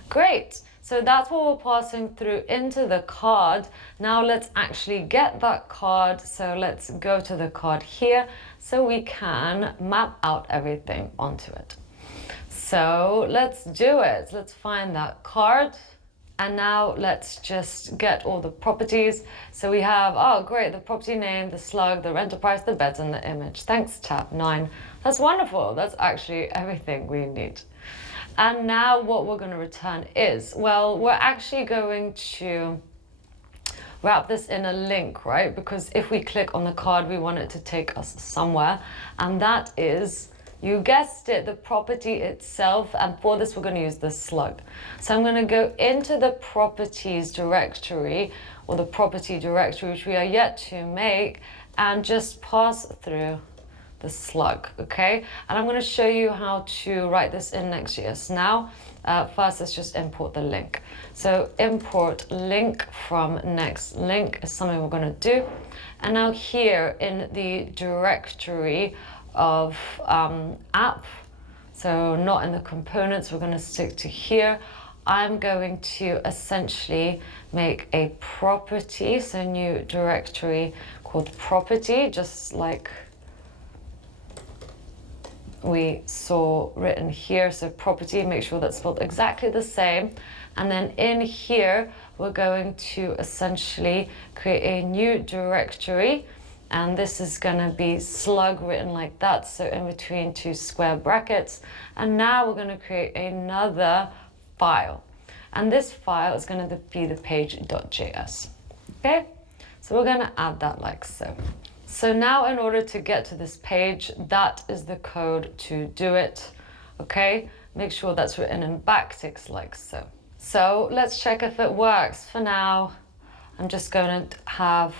Great. So that's what we're passing through into the card. Now let's actually get that card. So let's go to the card here so we can map out everything onto it. So let's do it. Let's find that card. And now let's just get all the properties. So we have, oh great, the property name, the slug, the rental price, the beds, and the image. Thanks tab 9. That's wonderful. That's actually everything we need. And now what we're going to return is, well, we're actually going to wrap this in a link, right? Because if we click on the card, we want it to take us somewhere. And that is, you guessed it, the property itself. And for this, we're going to use the slug. So I'm going to go into the properties directory, or the property directory, which we are yet to make, and just pass through the slug, okay? And I'm going to show you how to write this in Next.js now. First, let's just import the link. So import link from next link is something we're going to do. And now here in the directory of app, so not in the components, we're going to stick to here. I'm going to essentially make a property, so new directory called property, just like we saw written here. So property, make sure that's spelled exactly the same. And then in here, we're going to essentially create a new directory. And this is going to be slug written like that, so in between two square brackets. And now we're going to create another file. And this file is going to be the page.js. Okay, so we're going to add that like so. So now in order to get to this page, that is the code to do it. Okay, make sure that's written in backticks like so. So let's check if it works. For now, I'm just going to have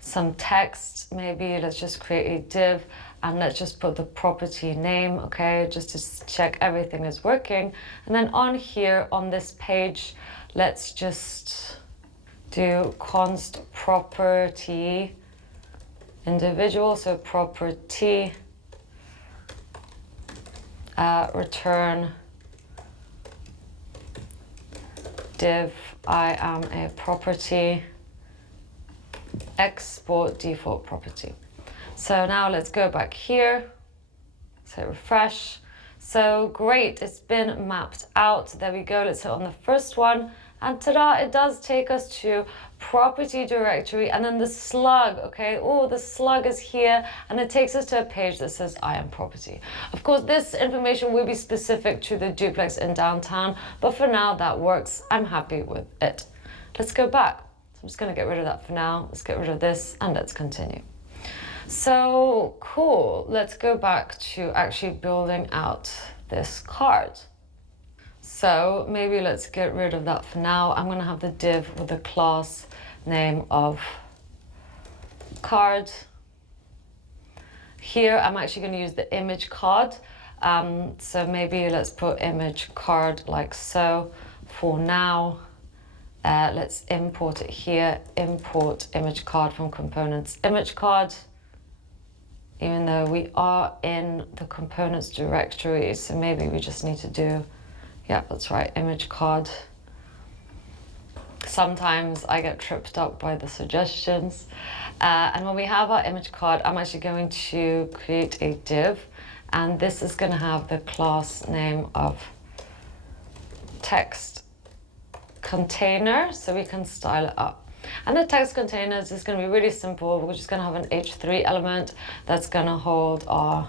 some text. Maybe let's just create a div and let's just put the property name, okay, just to check everything is working. And then on here, on this page, let's just do const property individual, so property return div I am a property, export default property. So now let's go back here, so refresh. So great, it's been mapped out. There we go. Let's hit on the first one. And ta-da, it does take us to property directory and then the slug, okay? Oh, the slug is here and it takes us to a page that says I am property. Of course, this information will be specific to the duplex in downtown, but for now that works. I'm happy with it. Let's go back. So I'm just gonna get rid of that for now. Let's get rid of this and let's continue. So cool, let's go back to actually building out this card. So maybe let's get rid of that for now. I'm gonna have the div with the class name of card. Here, I'm actually gonna use the image card. So maybe let's put image card like so for now. Let's import it here, import image card from components image card. Even though we are in the components directory, so maybe we just need to do, yeah, that's right, image card. Sometimes I get tripped up by the suggestions. And when we have our image card, I'm actually going to create a div, and this is going to have the class name of text container, so we can style it up. And the text containers is going to be really simple. We're just going to have an H3 element that's going to hold our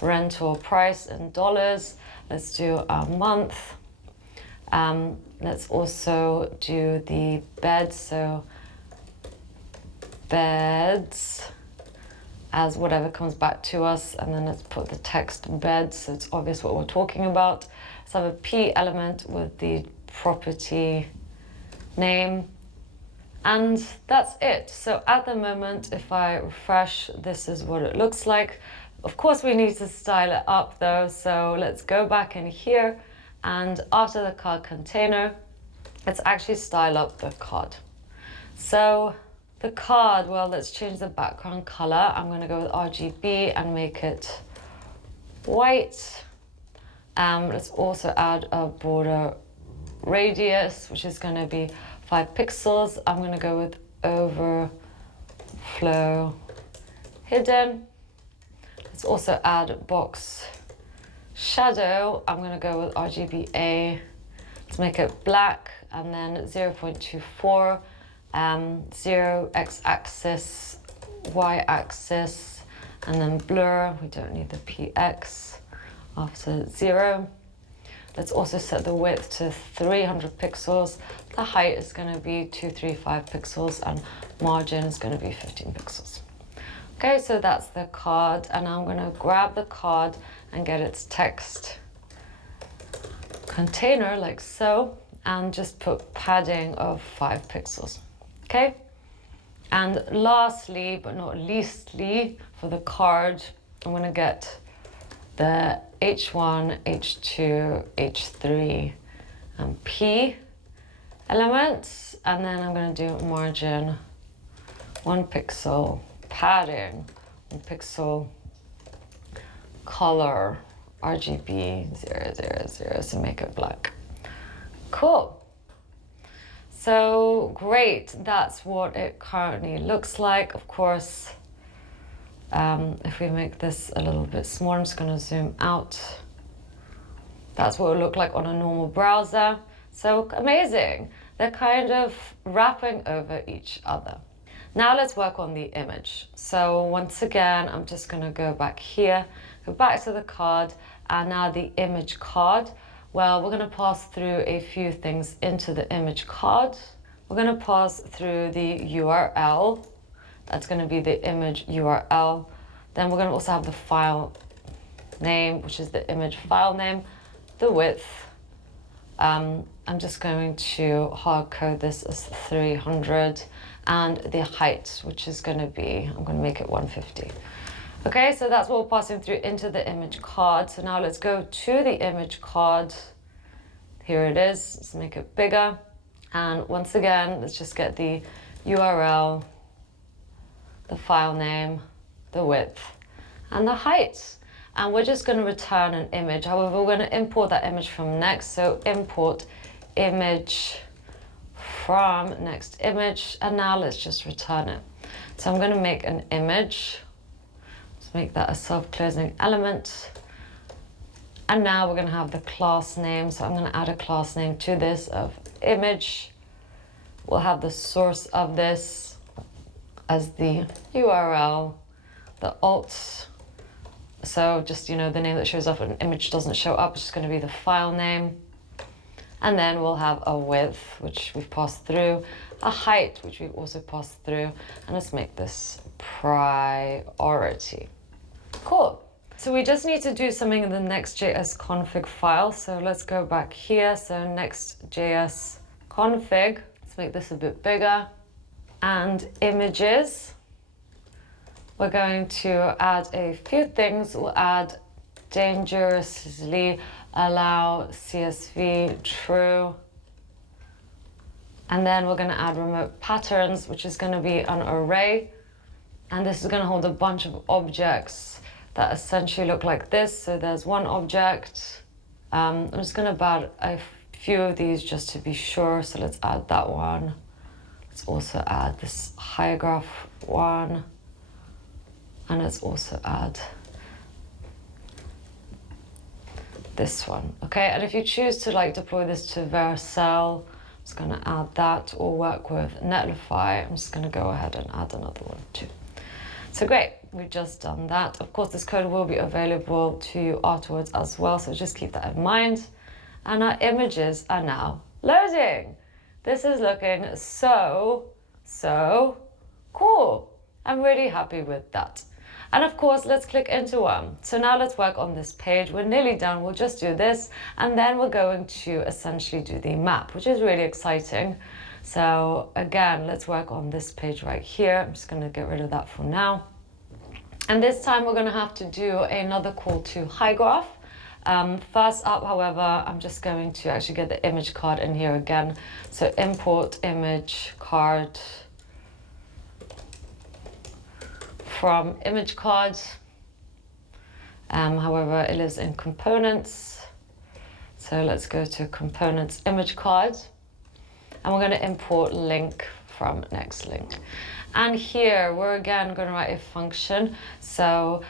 rental price in dollars. Let's do a month. Let's also do the beds, so beds as whatever comes back to us, and then let's put the text beds so it's obvious what we're talking about. Let's have a P element with the property name, and that's it. So at the moment, if I refresh, this is what it looks like. Of course, we need to style it up though, so let's go back in here, and after the card container, let's actually style up the card. So the card, well, let's change the background color. I'm going to go with RGB and make it white. Let's also add a border radius, which is going to be 5 pixels. I'm going to go with overflow hidden. Let's also add box shadow. I'm going to go with RGBA. Let's make it black, and then 0.24, 0 x-axis, y-axis, and then blur. We don't need the px after 0. Let's also set the width to 300 pixels. The height is going to be 235 pixels, and margin is going to be 15 pixels. Okay, so that's the card, and I'm going to grab the card and get its text container like so, and just put padding of 5 pixels. Okay, and lastly but not leastly, for the card, I'm going to get the H1, H2, H3, and P elements, and then I'm going to do margin 1 pixel, padding 1 pixel, color RGB 000, so make it black. Cool. So great, that's what it currently looks like. Of course, if we make this a little bit smaller, I'm just going to zoom out. That's what it would look like on a normal browser. So amazing. They're kind of wrapping over each other. Now let's work on the image. So once again, I'm just going to go back here, go back to the card, and now the image card. Well, we're going to pass through a few things into the image card. We're going to pass through the URL. That's going to be the image URL. Then we're going to also have the file name, which is the image file name, the width. I'm just going to hard code this as 300, and the height, which is going to be, I'm going to make it 150. Okay, so that's what we're passing through into the image card. So now let's go to the image card. Here it is. Let's make it bigger. And once again, let's just get the URL, the file name, the width, and the height. And we're just going to return an image. However, we're going to import that image from next. So import image from next image. And now let's just return it. So I'm going to make an image. Make that a self-closing element. And now we're going to have the class name. So I'm going to add a class name to this of image. We'll have the source of this as the URL, the alt. So just, you know, the name that shows up when an image doesn't show up, it's just going to be the file name. And then we'll have a width, which we've passed through, a height, which we've also passed through. And let's make this priority. Cool. So we just need to do something in the Next.js config file. So let's go back here. So Next.js config. Let's make this a bit bigger. And images. We're going to add a few things. We'll add dangerously allow CSV true. And then we're going to add remote patterns, which is going to be an array. And this is going to hold a bunch of objects that essentially look like this. So there's one object. I'm just going to add a few of these just to be sure. So let's add that one. Let's also add this high graph one. And let's also add this one. Okay, and if you choose to like deploy this to Vercel, I'm just going to add that, or work with Netlify. I'm just going to go ahead and add another one too. So great, we've just done that. Of course, this code will be available to you afterwards as well, so just keep that in mind. And our images are now loading. This is looking so cool. I'm really happy with that. And of course, let's click into one. So now let's work on this page. We're nearly done. We'll just do this, and then we're going to essentially do the map, which is really exciting. So again, let's work on this page right here. I'm just going to get rid of that for now. And this time we're going to have to do another call to HighGraph. First up, however, I'm just going to actually get the image card in here again. So import image card from image card. However, it lives in components. So let's go to components image card. And we're going to import link from next link. And here we're again going to write a function. So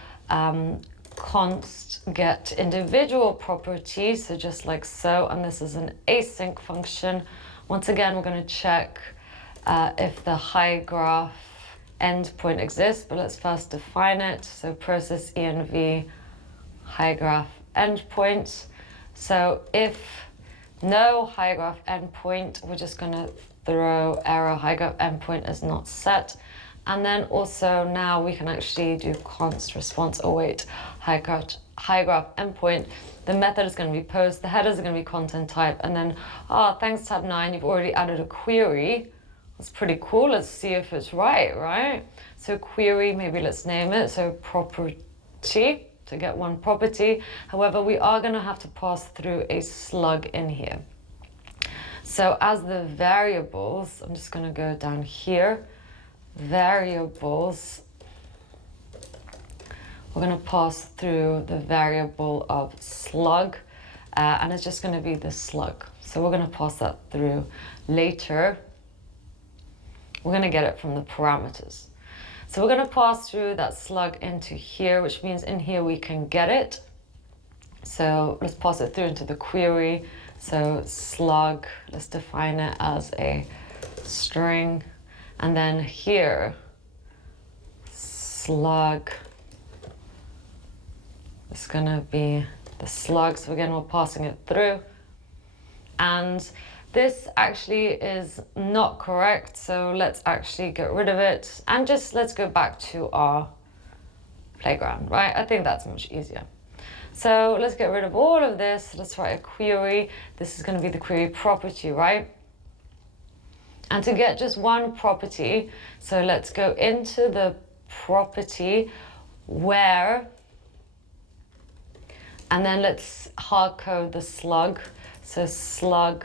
const get individual properties, so just like so, and this is an async function. Once again, we're going to check if the HighGraph endpoint exists, but let's first define it. So process env HighGraph endpoint. So if no HighGraph endpoint, we're just going to throw error HighGraph endpoint is not set. And then also now we can actually do const response await HighGraph endpoint. The method is going to be post, the headers are going to be content type, and then thanks tab 9, you've already added a query. That's pretty cool. Let's see if it's right? So query, maybe let's name it. So property, to get one property. However, we are going to have to pass through a slug in here. So as the variables, I'm just going to go down here. Variables, we're going to pass through the variable of slug, and it's just going to be the slug. So we're going to pass that through later. We're going to get it from the parameters. So we're going to pass through that slug into here, which means in here we can get it. So let's pass it through into the query. So slug, let's define it as a string. And then here, slug, it's going to be the slug. So again, we're passing it through. And this actually is not correct. So let's actually get rid of it. And just let's go back to our playground, right? I think that's much easier. So let's get rid of all of this. Let's write a query. This is going to be the query property, right? And to get just one property, so let's go into the property where, and then let's hard code the slug. So slug,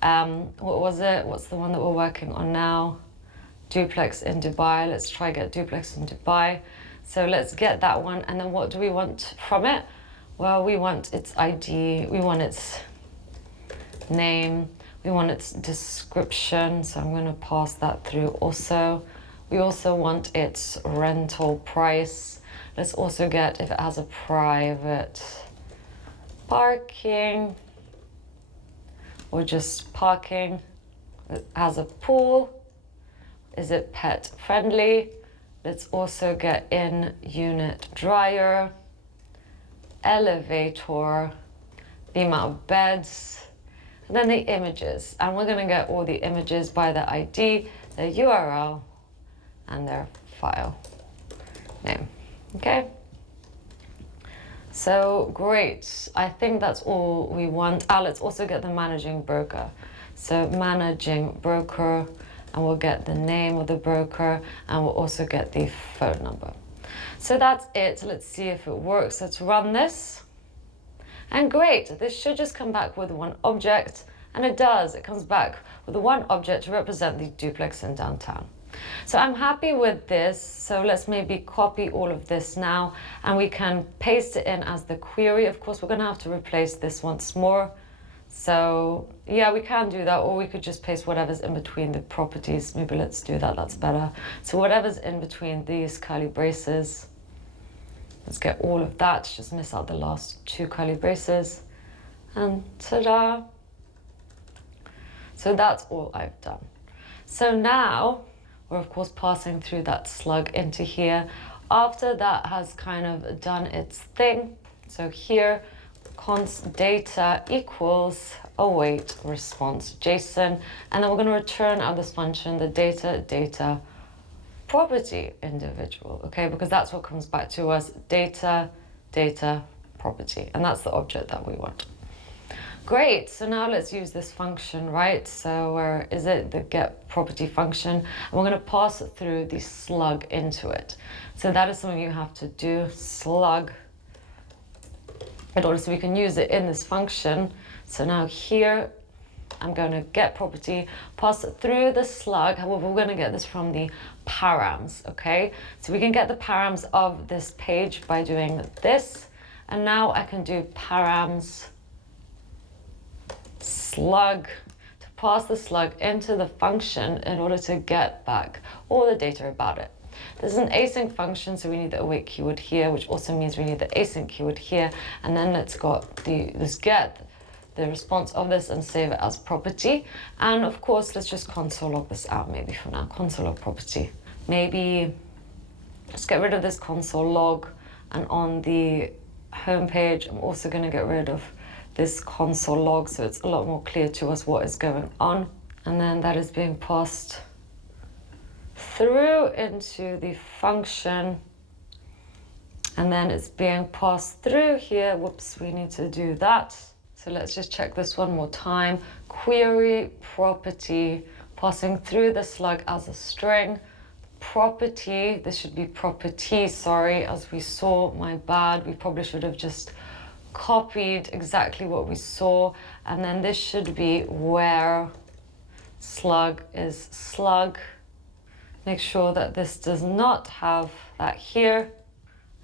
what was it? What's the one that we're working on now? Duplex in Dubai. Let's try get duplex in Dubai. So let's get that one. And then what do we want from it? Well, we want its ID, we want its name, we want its description. So I'm going to pass that through also. We also want its rental price. Let's also get if it has a private parking or just parking. It has a pool. Is it pet friendly? Let's also get in unit dryer, elevator, the amount of beds, and then the images. And we're going to get all the images by the ID, the URL, and their file name. Okay? So great. I think that's all we want. Let's also get the managing broker. So managing broker, and we'll get the name of the broker, and we'll also get the phone number. So that's it. Let's see if it works. Let's run this. And great, this should just come back with one object, and it does. It comes back with the one object to represent the duplex in downtown. So I'm happy with this. So let's maybe copy all of this now, and we can paste it in as the query. Of course, we're going to have to replace this once more. So yeah, we can do that, or we could just paste whatever's in between the properties. Maybe let's do that, that's better. So whatever's in between these curly braces, let's get all of that, just miss out the last two curly braces, and ta-da. So that's all I've done. So now we're of course passing through that slug into here. After that has kind of done its thing, so here, const data equals await response JSON, and then we're going to return out this function the data property individual, okay, because that's what comes back to us, data property, and that's the object that we want. Great, so now let's use this function, right? So where is it, the get property function, and we're going to pass it through the slug into it. So that is something you have to do, slug, in order so we can use it in this function. So now here, I'm going to get property, pass it through the slug. However, we're going to get this from the params, okay? So we can get the params of this page by doing this. And now I can do params slug to pass the slug into the function in order to get back all the data about it. This is an async function, so we need the await keyword here, which also means we need the async keyword here. And then let's get the response of this and save it as property. And of course, let's just console log this out maybe for now, console log property. Maybe let's get rid of this console log. And on the home page, I'm also going to get rid of this console log, so it's a lot more clear to us what is going on. And then that is being passed through into the function, and then it's being passed through here. Whoops, we need to do that. So let's just check this one more time. Query property, passing through the slug as a string. Property, this should be property, sorry, as we saw, my bad. We probably should have just copied exactly what we saw. And then this should be where slug is slug. Make sure that this does not have that here.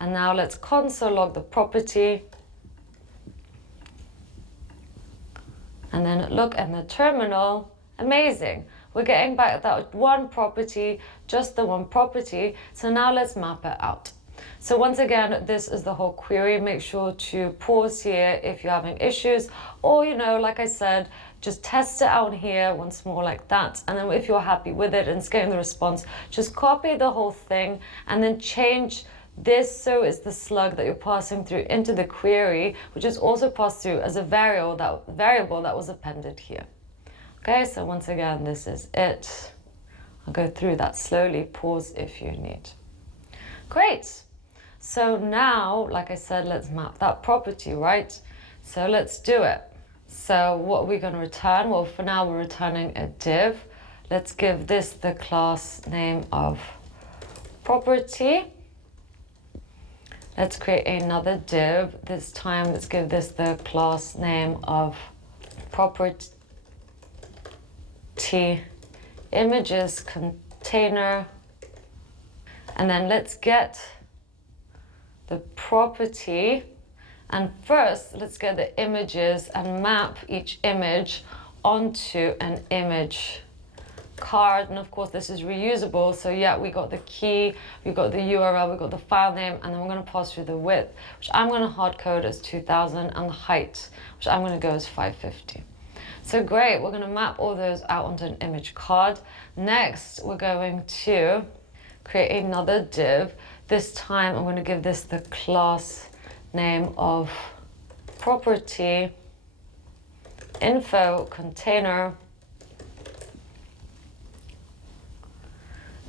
And now let's console log the property. and then look in the terminal. Amazing. We're getting back that one property, just the one property. So now let's map it out. So once again, this is the whole query. Make sure to pause here if you're having issues, or, you know, like I said, just test it out here once more like that. And then if you're happy with it and it's getting the response, just copy the whole thing and then change this so it's the slug that you're passing through into the query, which is also passed through as a variable that was appended here. Okay, so once again, this is it. I'll go through that slowly, pause if you need. Great. So now, like I said, let's map that property, right? So let's do it. So what are we going to return? Well, for now, we're returning a div. Let's give this the class name of property. Let's create another div. This time, let's give this the class name of property images container. And then let's get the property. And first, let's get the images and map each image onto an image card. And of course, this is reusable. So yeah, we got the key, we got the URL, we got the file name, and then we're going to pass through the width, which I'm going to hard code as 2000, and the height, which I'm going to go as 550. So great, we're going to map all those out onto an image card. Next, we're going to create another div. This time, I'm going to give this the class name of property info container.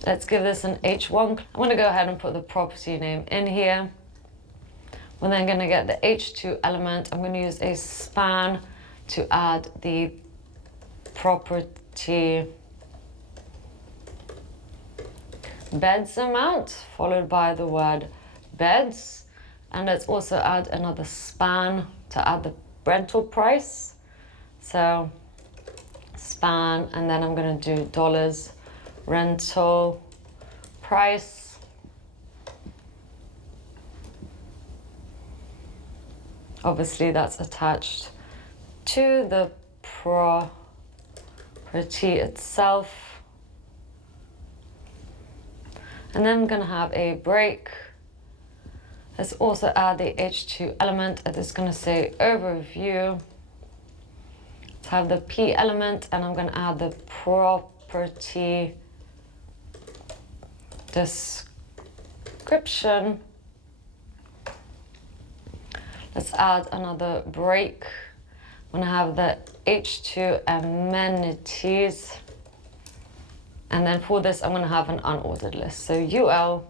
Let's give this an H1. I'm going to go ahead and put the property name in here. We're then going to get the H2 element. I'm going to use a span to add the property beds amount, followed by the word beds. And let's also add another span to add the rental price. So span, and then I'm going to do dollars rental price. Obviously, that's attached to the property itself. And then I'm going to have a break. Let's also add the H2 element. It's going to say overview. Let's have the P element, and I'm going to add the property description. Let's add another break. I'm going to have the H2 amenities. And then for this, I'm going to have an unordered list. So UL.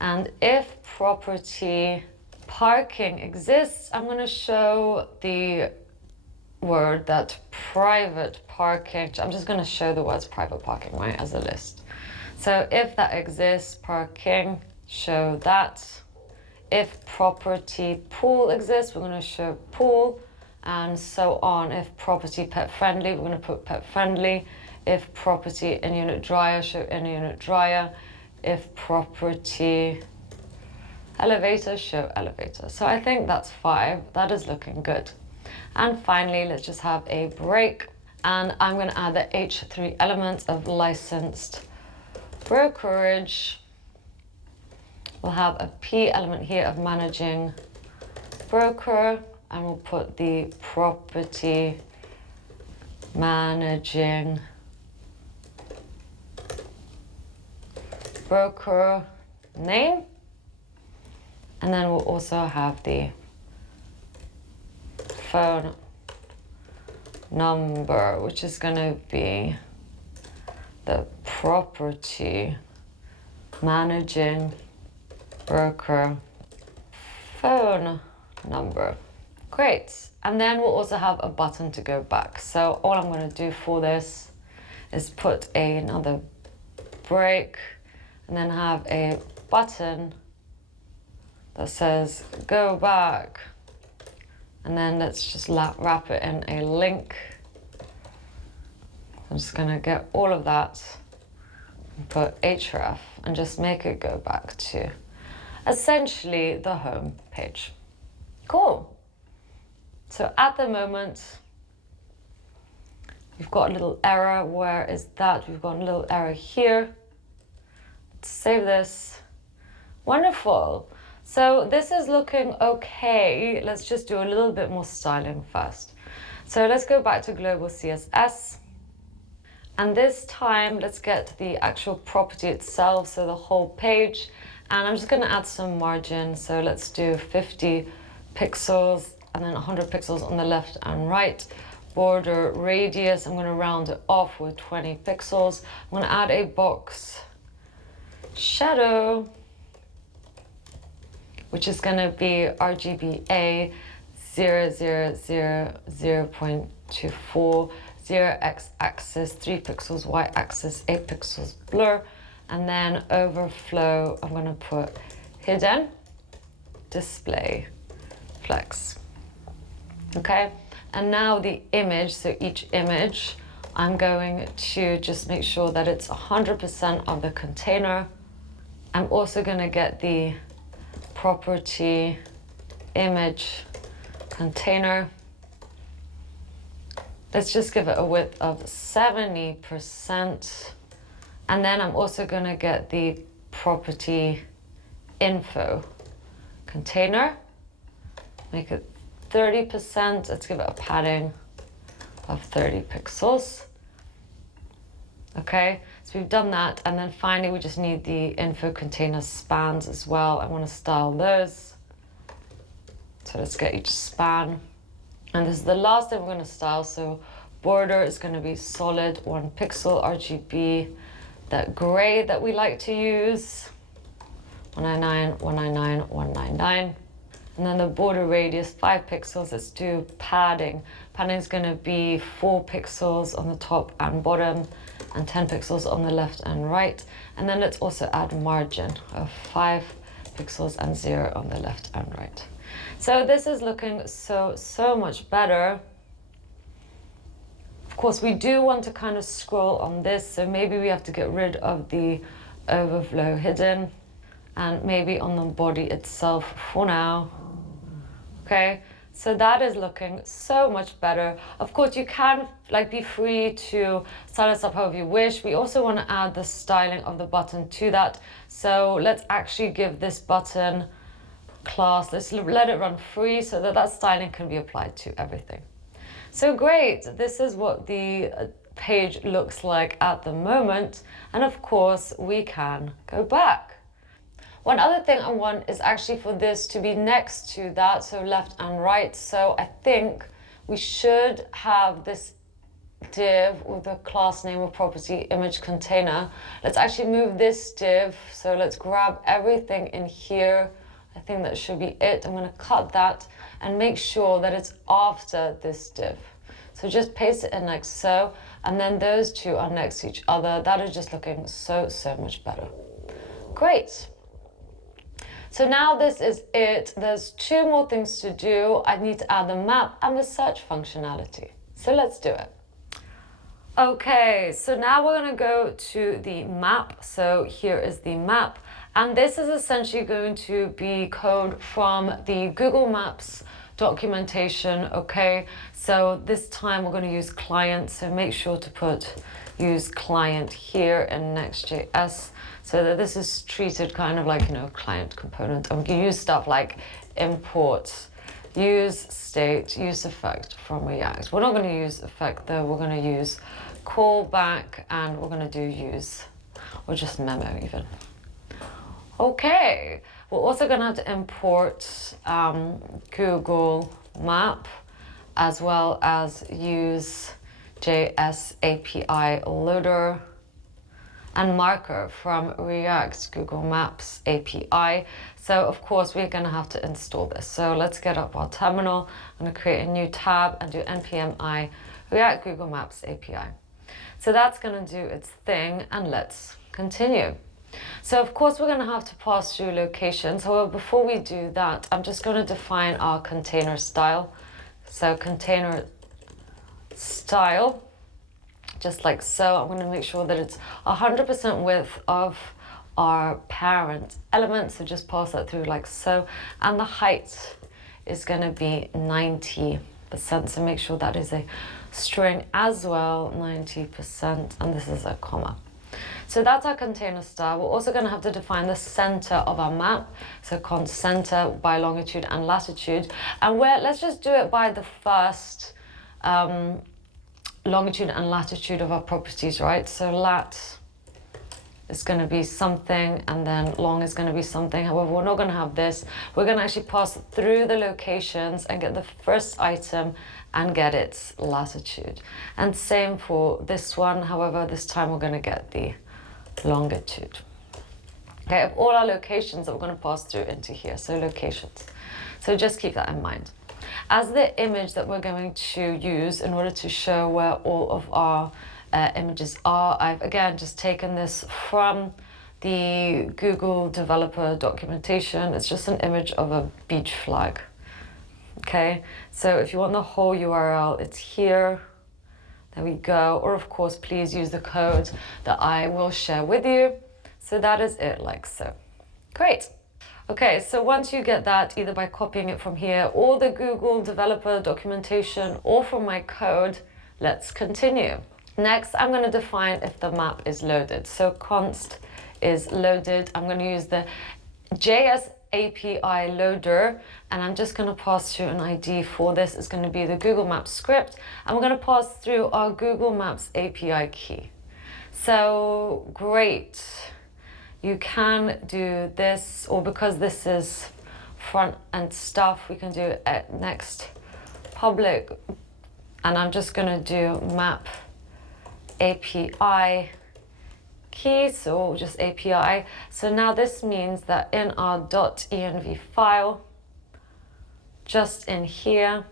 And if property parking exists, I'm going to show the word that private parking. I'm just going to show the words private parking, right, as a list. So if that exists, parking, show that. If property pool exists, we're going to show pool, and so on. If property pet friendly, we're going to put pet friendly. If property in unit dryer, show in unit dryer. If property elevator, show elevator. So I think that's 5. That is looking good. And finally, let's just have a break. And I'm going to add the H3 elements of licensed brokerage. We'll have a P element here of managing broker, and we'll put the property managing broker name. And then we'll also have the phone number, which is going to be the property managing broker phone number. Great. And then we'll also have a button to go back. So all I'm going to do for this is put another break and then have a button that says go back. And then let's just wrap it in a link. I'm just going to get all of that and put href and just make it go back to essentially the home page. Cool. So at the moment, We've got a little error. Where is that? We've got a little error here. Let's save this. Wonderful. So this is looking okay. Let's just do a little bit more styling first. So let's go back to global CSS. And this time, let's get the actual property itself, so the whole page. And I'm just gonna add some margin. So let's do 50 pixels and then 100 pixels on the left and right. Border radius, I'm gonna round it off with 20 pixels. I'm gonna add a box shadow, which is gonna be RGBA 0.24, 0 x-axis 3 pixels, y-axis 8 pixels blur, and then overflow, I'm gonna put hidden display flex. Okay, and now the image, so each image, I'm going to just make sure that it's 100% of the container. I'm also gonna get the property image container. Let's just give it a width of 70%. And then I'm also gonna get the property info container, make it 30%. Let's give it a padding of 30 pixels. Okay, so we've done that. And then finally, we just need the info container spans as well. I want to style those. So let's get each span. And this is the last thing we're going to style. So border is going to be solid 1 pixel RGB, that gray that we like to use, 199, 199, 199. And then the border radius 5 pixels. Let's do padding. Padding is going to be 4 pixels on the top and bottom, and 10 pixels on the left and right. And then let's also add margin of 5 pixels and 0 on the left and right. So this is looking so much better. Of course, we do want to kind of scroll on this, so maybe we have to get rid of the overflow hidden, and maybe on the body itself for now. Okay, so that is looking so much better. Of course, you can be free to style this up however you wish. We also want to add the styling of the button to that. So let's actually give this button class, let's let it run free so that that styling can be applied to everything. So great, this is what the page looks like at the moment. And of course, we can go back. One other thing I want is actually for this to be next to that, so left and right. So I think we should have this div with the class name of property image container. Let's actually move this div. So let's grab everything in here. I think that should be it. I'm going to cut that and make sure that it's after this div. So just paste it in like so, and then those two are next to each other. That is just looking so much better. Great. So now this is it. There's 2 more things to do. I need to add the map and the search functionality. So let's do it. Okay, so now we're going to go to the map. So here is the map. And this is essentially going to be code from the Google Maps documentation. Okay, so this time we're going to use client. So make sure to use client here in Next.js, so that this is treated kind of like, client component. And we can use stuff like import, use state, use effect from React. We're not going to use effect though. We're going to use callback, and we're going to do use, or just memo even. Okay, we're also going to have to import Google Map, as well as use JS API loader and marker from React Google Maps API. So of course we're going to have to install this. So let's get up our terminal. I'm going to create a new tab and do npm i React Google Maps API. So that's going to do its thing, and let's continue. So of course we're going to have to pass through locations. However, before we do that, I'm just going to define our container style. So container style, just like so. I'm going to make sure that it's 100% width of our parent element. So just pass that through like so. And the height is going to be 90 So make sure that is a string as well, 90%, and this is a comma. So that's our container style. We're also going to have to define the center of our map. So const center by longitude and latitude. And let's just do it by the first longitude and latitude of our properties, right? So lat is going to be something, and then long is going to be something. However, we're not going to have this. We're going to actually pass through the locations and get the first item and get its latitude. And same for this one. However, this time we're going to get the longitude. Okay, of all our locations that we're going to pass through into here. So locations. So just keep that in mind. As the image that we're going to use in order to show where all of our images are, I've again just taken this from the Google developer documentation. It's just an image of a beach flag. Okay, so if you want the whole URL, it's here. There we go. Or of course, please use the code that I will share with you. So that is it, like so. Great. Okay, so once you get that, either by copying it from here or the Google developer documentation or from my code, let's continue. Next, I'm going to define if the map is loaded. So const is loaded. I'm going to use the JS API loader, and I'm just going to pass through an ID for this. It's going to be the Google Maps script, and we're going to pass through our Google Maps API key. So great. You can do this, or because this is front end stuff, we can do it at next public, and I'm just going to do map API key, so just API. So now this means that in our .env file, just in here,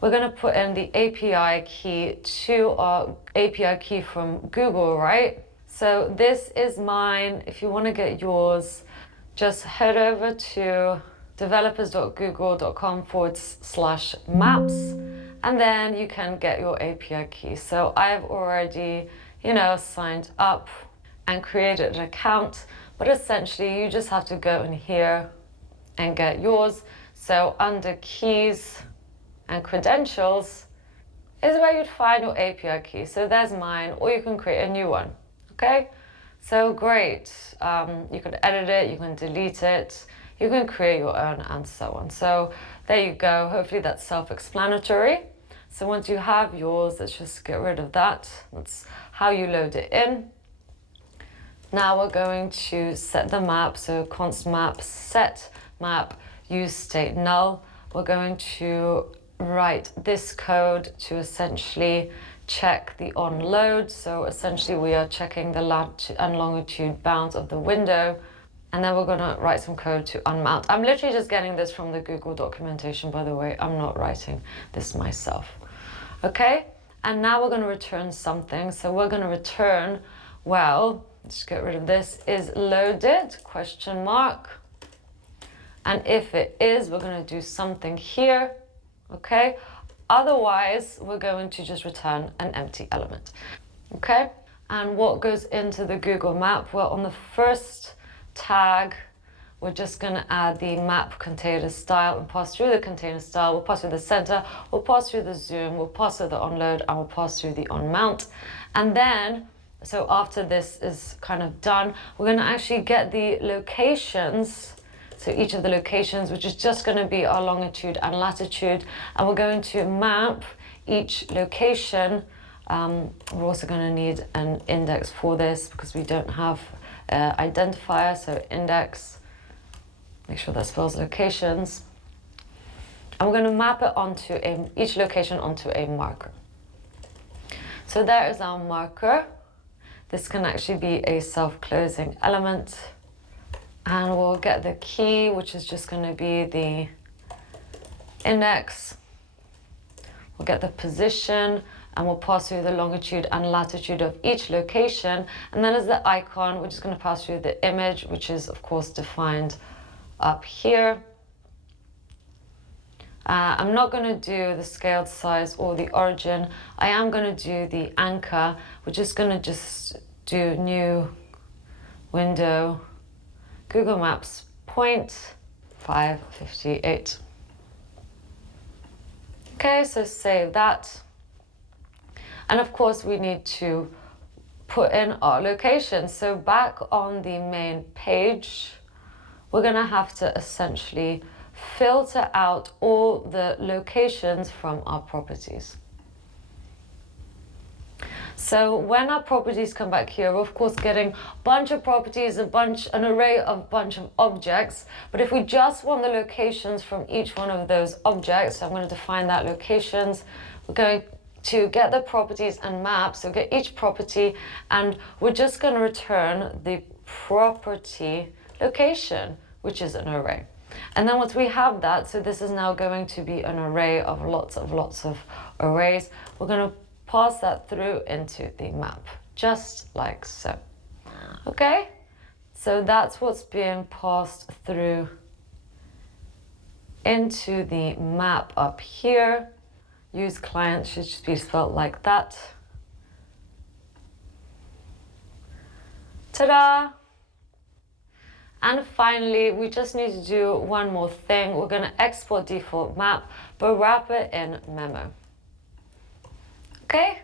we're going to put in the API key to our API key from Google, right? So this is mine. If you want to get yours, just head over to developers.google.com/maps, and then you can get your API key. So I've already, signed up and created an account, but essentially you just have to go in here and get yours. So under keys and credentials is where you'd find your API key. So there's mine, or you can create a new one. Okay, so great. You can edit it, you can delete it, you can create your own, and so on. So there you go. Hopefully that's self-explanatory. So once you have yours, let's just get rid of that. That's how you load it in. Now we're going to set the map. So const map set map use state null. We're going to write this code to essentially check the on load. So essentially we are checking the latitude and longitude bounds of the window, and then we're going to write some code to unmount. I'm literally just getting this from the Google documentation, by the way. I'm not writing this myself. Okay, and now we're going to return something. So we're going to return, well, let's get rid of this, is loaded, question mark. And if it is, we're going to do something here. Okay, otherwise we're going to just return an empty element. Okay, and what goes into the Google map? Well, on the first tag, we're just going to add the map container style and pass through the container style. We'll pass through the center, we'll pass through the zoom, we'll pass through the onload, and we'll pass through the onmount. And then, so after this is kind of done, we're going to actually get the locations. So each of the locations, which is just going to be our longitude and latitude, and we're going to map each location. We're also going to need an index for this because we don't have identifier, so index, make sure that spells locations. And we're going to map it onto each location onto a marker. So there is our marker. This can actually be a self-closing element. And we'll get the key, which is just going to be the index. We'll get the position, and we'll pass through the longitude and latitude of each location. And then as the icon, we're just going to pass through the image, which is of course defined up here. I'm not going to do the scaled size or the origin. I am going to do the anchor. We're just going to just do new window, Google Maps point 558. Okay, so save that. And of course we need to put in our location. So back on the main page, we're gonna have to essentially filter out all the locations from our properties. So when our properties come back here, we're of course getting a bunch of properties, an array of bunch of objects. But if we just want the locations from each one of those objects, so I'm going to define that locations, we're going to get the properties and maps, so get each property, and we're just going to return the property location, which is an array. And then once we have that, so this is now going to be an array of lots of arrays, we're going to pass that through into the map, just like so. Okay, so that's what's being passed through into the map up here. Use client should just be spelled like that. Ta-da! And finally, we just need to do one more thing. We're going to export default map, but wrap it in memo. Okay,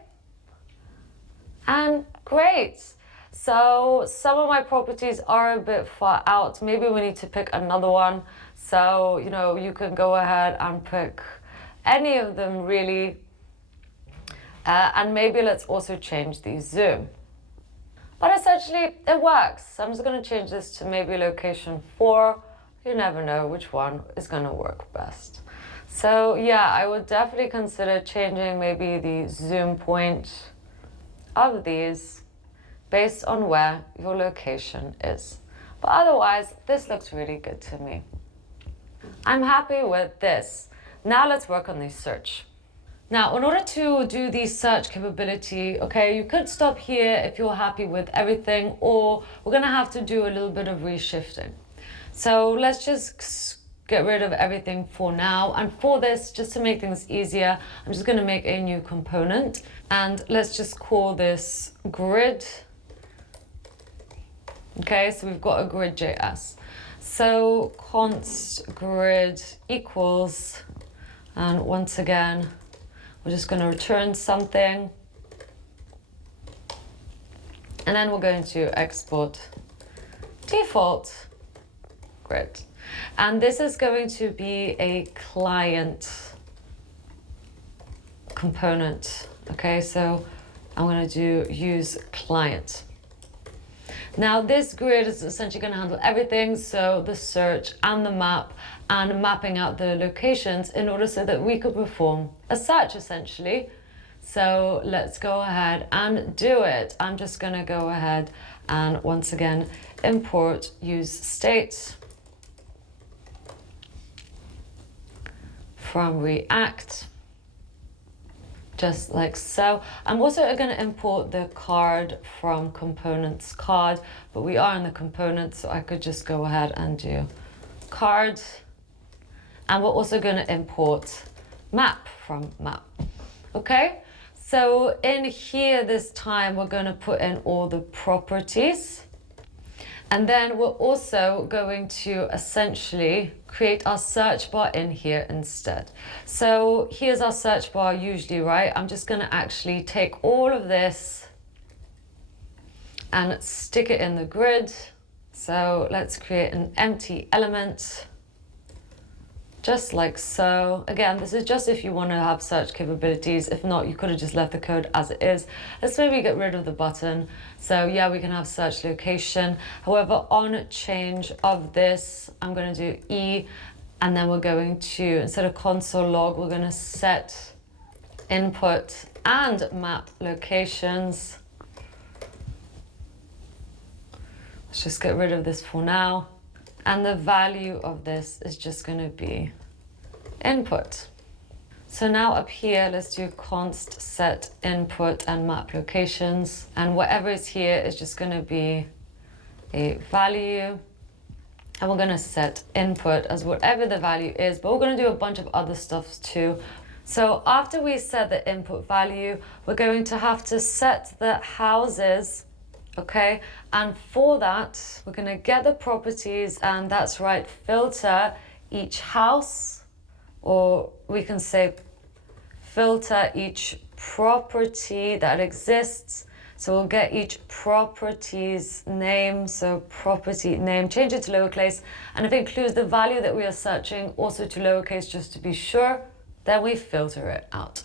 and great. So some of my properties are a bit far out. Maybe we need to pick another one. So, you know, you can go ahead and pick any of them really. And maybe let's also change the zoom. But essentially it works. So I'm just going to change this to maybe location 4. You never know which one is going to work best. So yeah, I would definitely consider changing maybe the zoom point of these based on where your location is. But otherwise, this looks really good to me. I'm happy with this. Now let's work on the search. Now, in order to do the search capability, okay, you could stop here if you're happy with everything, or we're gonna have to do a little bit of reshifting. So let's just get rid of everything for now. And for this, just to make things easier, I'm just gonna make a new component, and let's just call this grid. Okay, so we've got a grid.js. So const grid equals, and once again, we're just gonna return something. And then we're going to export default grid. And this is going to be a client component. Okay, so I'm going to use client. Now this grid is essentially going to handle everything, so the search and the map and mapping out the locations in order so that we could perform a search essentially. So let's go ahead and do it. I'm just going to go ahead and once again import use state from React, just like so. I'm also going to import the card from components card, but we are in the components, so I could just go ahead and do card. And we're also going to import map from map. Okay, so in here this time we're going to put in all the properties. And then we're also going to essentially create our search bar in here instead. So here's our search bar usually, right? I'm just going to actually take all of this and stick it in the grid. So let's create an empty element, just like so. Again, this is just if you want to have search capabilities. If not, you could have just left the code as it is. Let's maybe get rid of the button. So yeah, we can have search location. However, on change of this, I'm going to do E, and then we're going to, instead of console log, we're going to set input and map locations. Let's just get rid of this for now. And the value of this is just going to be input. So now up here, let's do const set input and map locations. And whatever is here is just going to be a value. And we're going to set input as whatever the value is, but we're going to do a bunch of other stuff too. So after we set the input value, we're going to have to set the houses. Okay, and for that, we're going to get the properties, and that's right, filter each house, or we can say filter each property that exists. So we'll get each property's name, so property name, change it to lowercase, and if it includes the value that we are searching also to lowercase just to be sure, then we filter it out.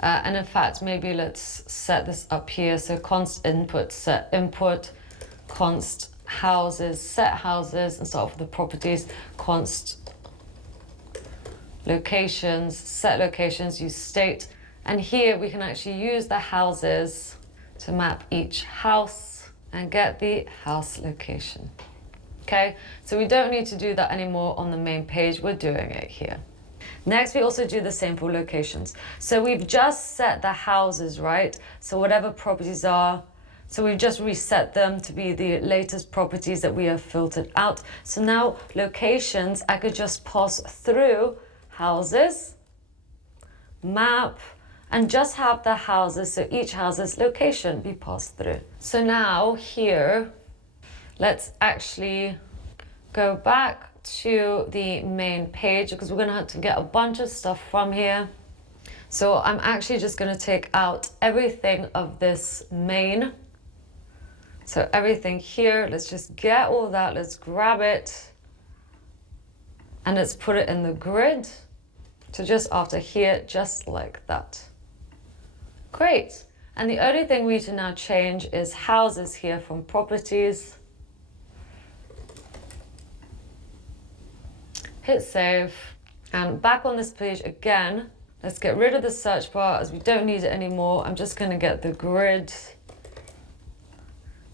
And in fact, maybe let's set this up here. So const input, set input, const houses, set houses, and start off with the properties, const locations, set locations, use state. And here we can actually use the houses to map each house and get the house location. Okay, so we don't need to do that anymore on the main page, we're doing it here. Next, we also do the same for locations. So we've just set the houses, right? So whatever properties are, so we've just reset them to be the latest properties that we have filtered out. So now locations, I could just pass through houses, map, and just have the houses, so each house's location be passed through. So now here, let's actually go back to the main page because we're gonna have to get a bunch of stuff from here. So I'm actually just gonna take out everything of this main. So everything here, let's just get all that, let's grab it, and let's put it in the grid. So just after here, just like that. Great. And the only thing we need to now change is houses here from properties. Hit save. And back on this page again, let's get rid of the search bar as we don't need it anymore. I'm just gonna get the grid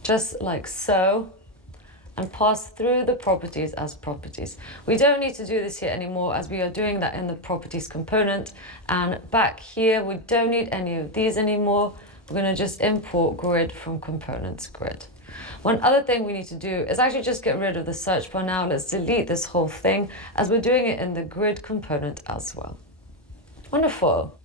just like so and pass through the properties as properties. We don't need to do this here anymore as we are doing that in the properties component. And back here, we don't need any of these anymore. We're gonna just import grid from components grid. One other thing we need to do is actually just get rid of the search bar now. Let's delete this whole thing as we're doing it in the grid component as well. Wonderful.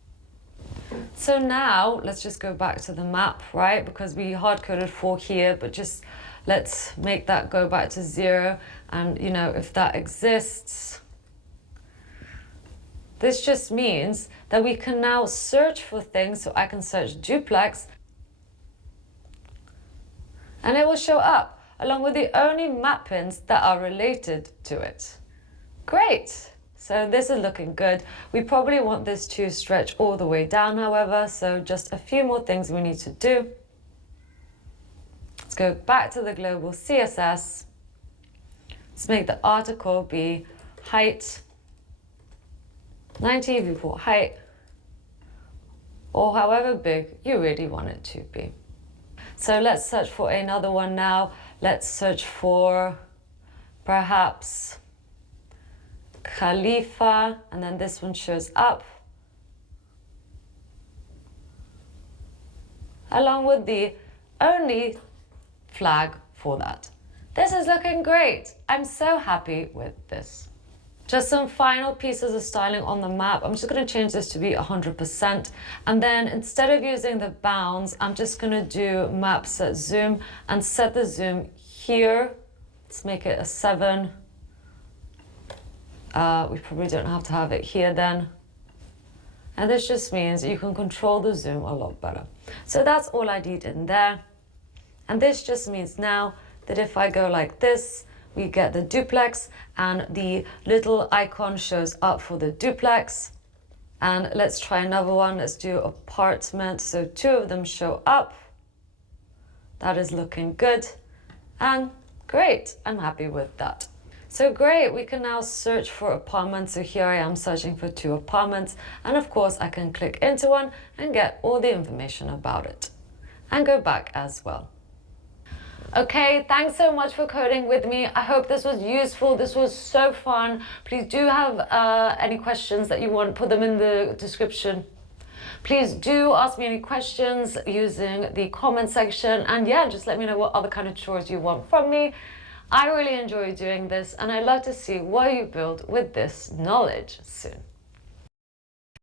So now let's just go back to the map, right? Because we hard-coded 4 here, but just let's make that go back to 0. And you know, if that exists, this just means that we can now search for things. So I can search duplex and it will show up along with the only map pins that are related to it. Great. So this is looking good. We probably want this to stretch all the way down, however, so just a few more things we need to do. Let's go back to the global CSS. Let's make the article be height 90 viewport height, or however big you really want it to be. So let's search for another one now. Let's search for perhaps Khalifa, and then this one shows up along with the only flag for that. This is looking great. I'm so happy with this. Just some final pieces of styling on the map. I'm just going to change this to be 100%. And then instead of using the bounds, I'm just going to do map set zoom and set the zoom here. Let's make it a 7. We probably don't have to have it here then. And this just means you can control the zoom a lot better. So that's all I need in there. And this just means now that if I go like this, we get the duplex and the little icon shows up for the duplex. And let's try another one. Let's do apartment. So 2 of them show up. That is looking good. And great, I'm happy with that. So great, we can now search for apartments. So here I am searching for 2 apartments. And of course I can click into one and get all the information about it. And go back as well. Okay, thanks so much for coding with me. I hope this was useful. This was so fun. Please do have any questions that you want, put them in the description. Please do ask me any questions using the comment section. And yeah, just let me know what other kind of tutorials you want from me. I really enjoy doing this and I'd love to see what you build with this knowledge soon.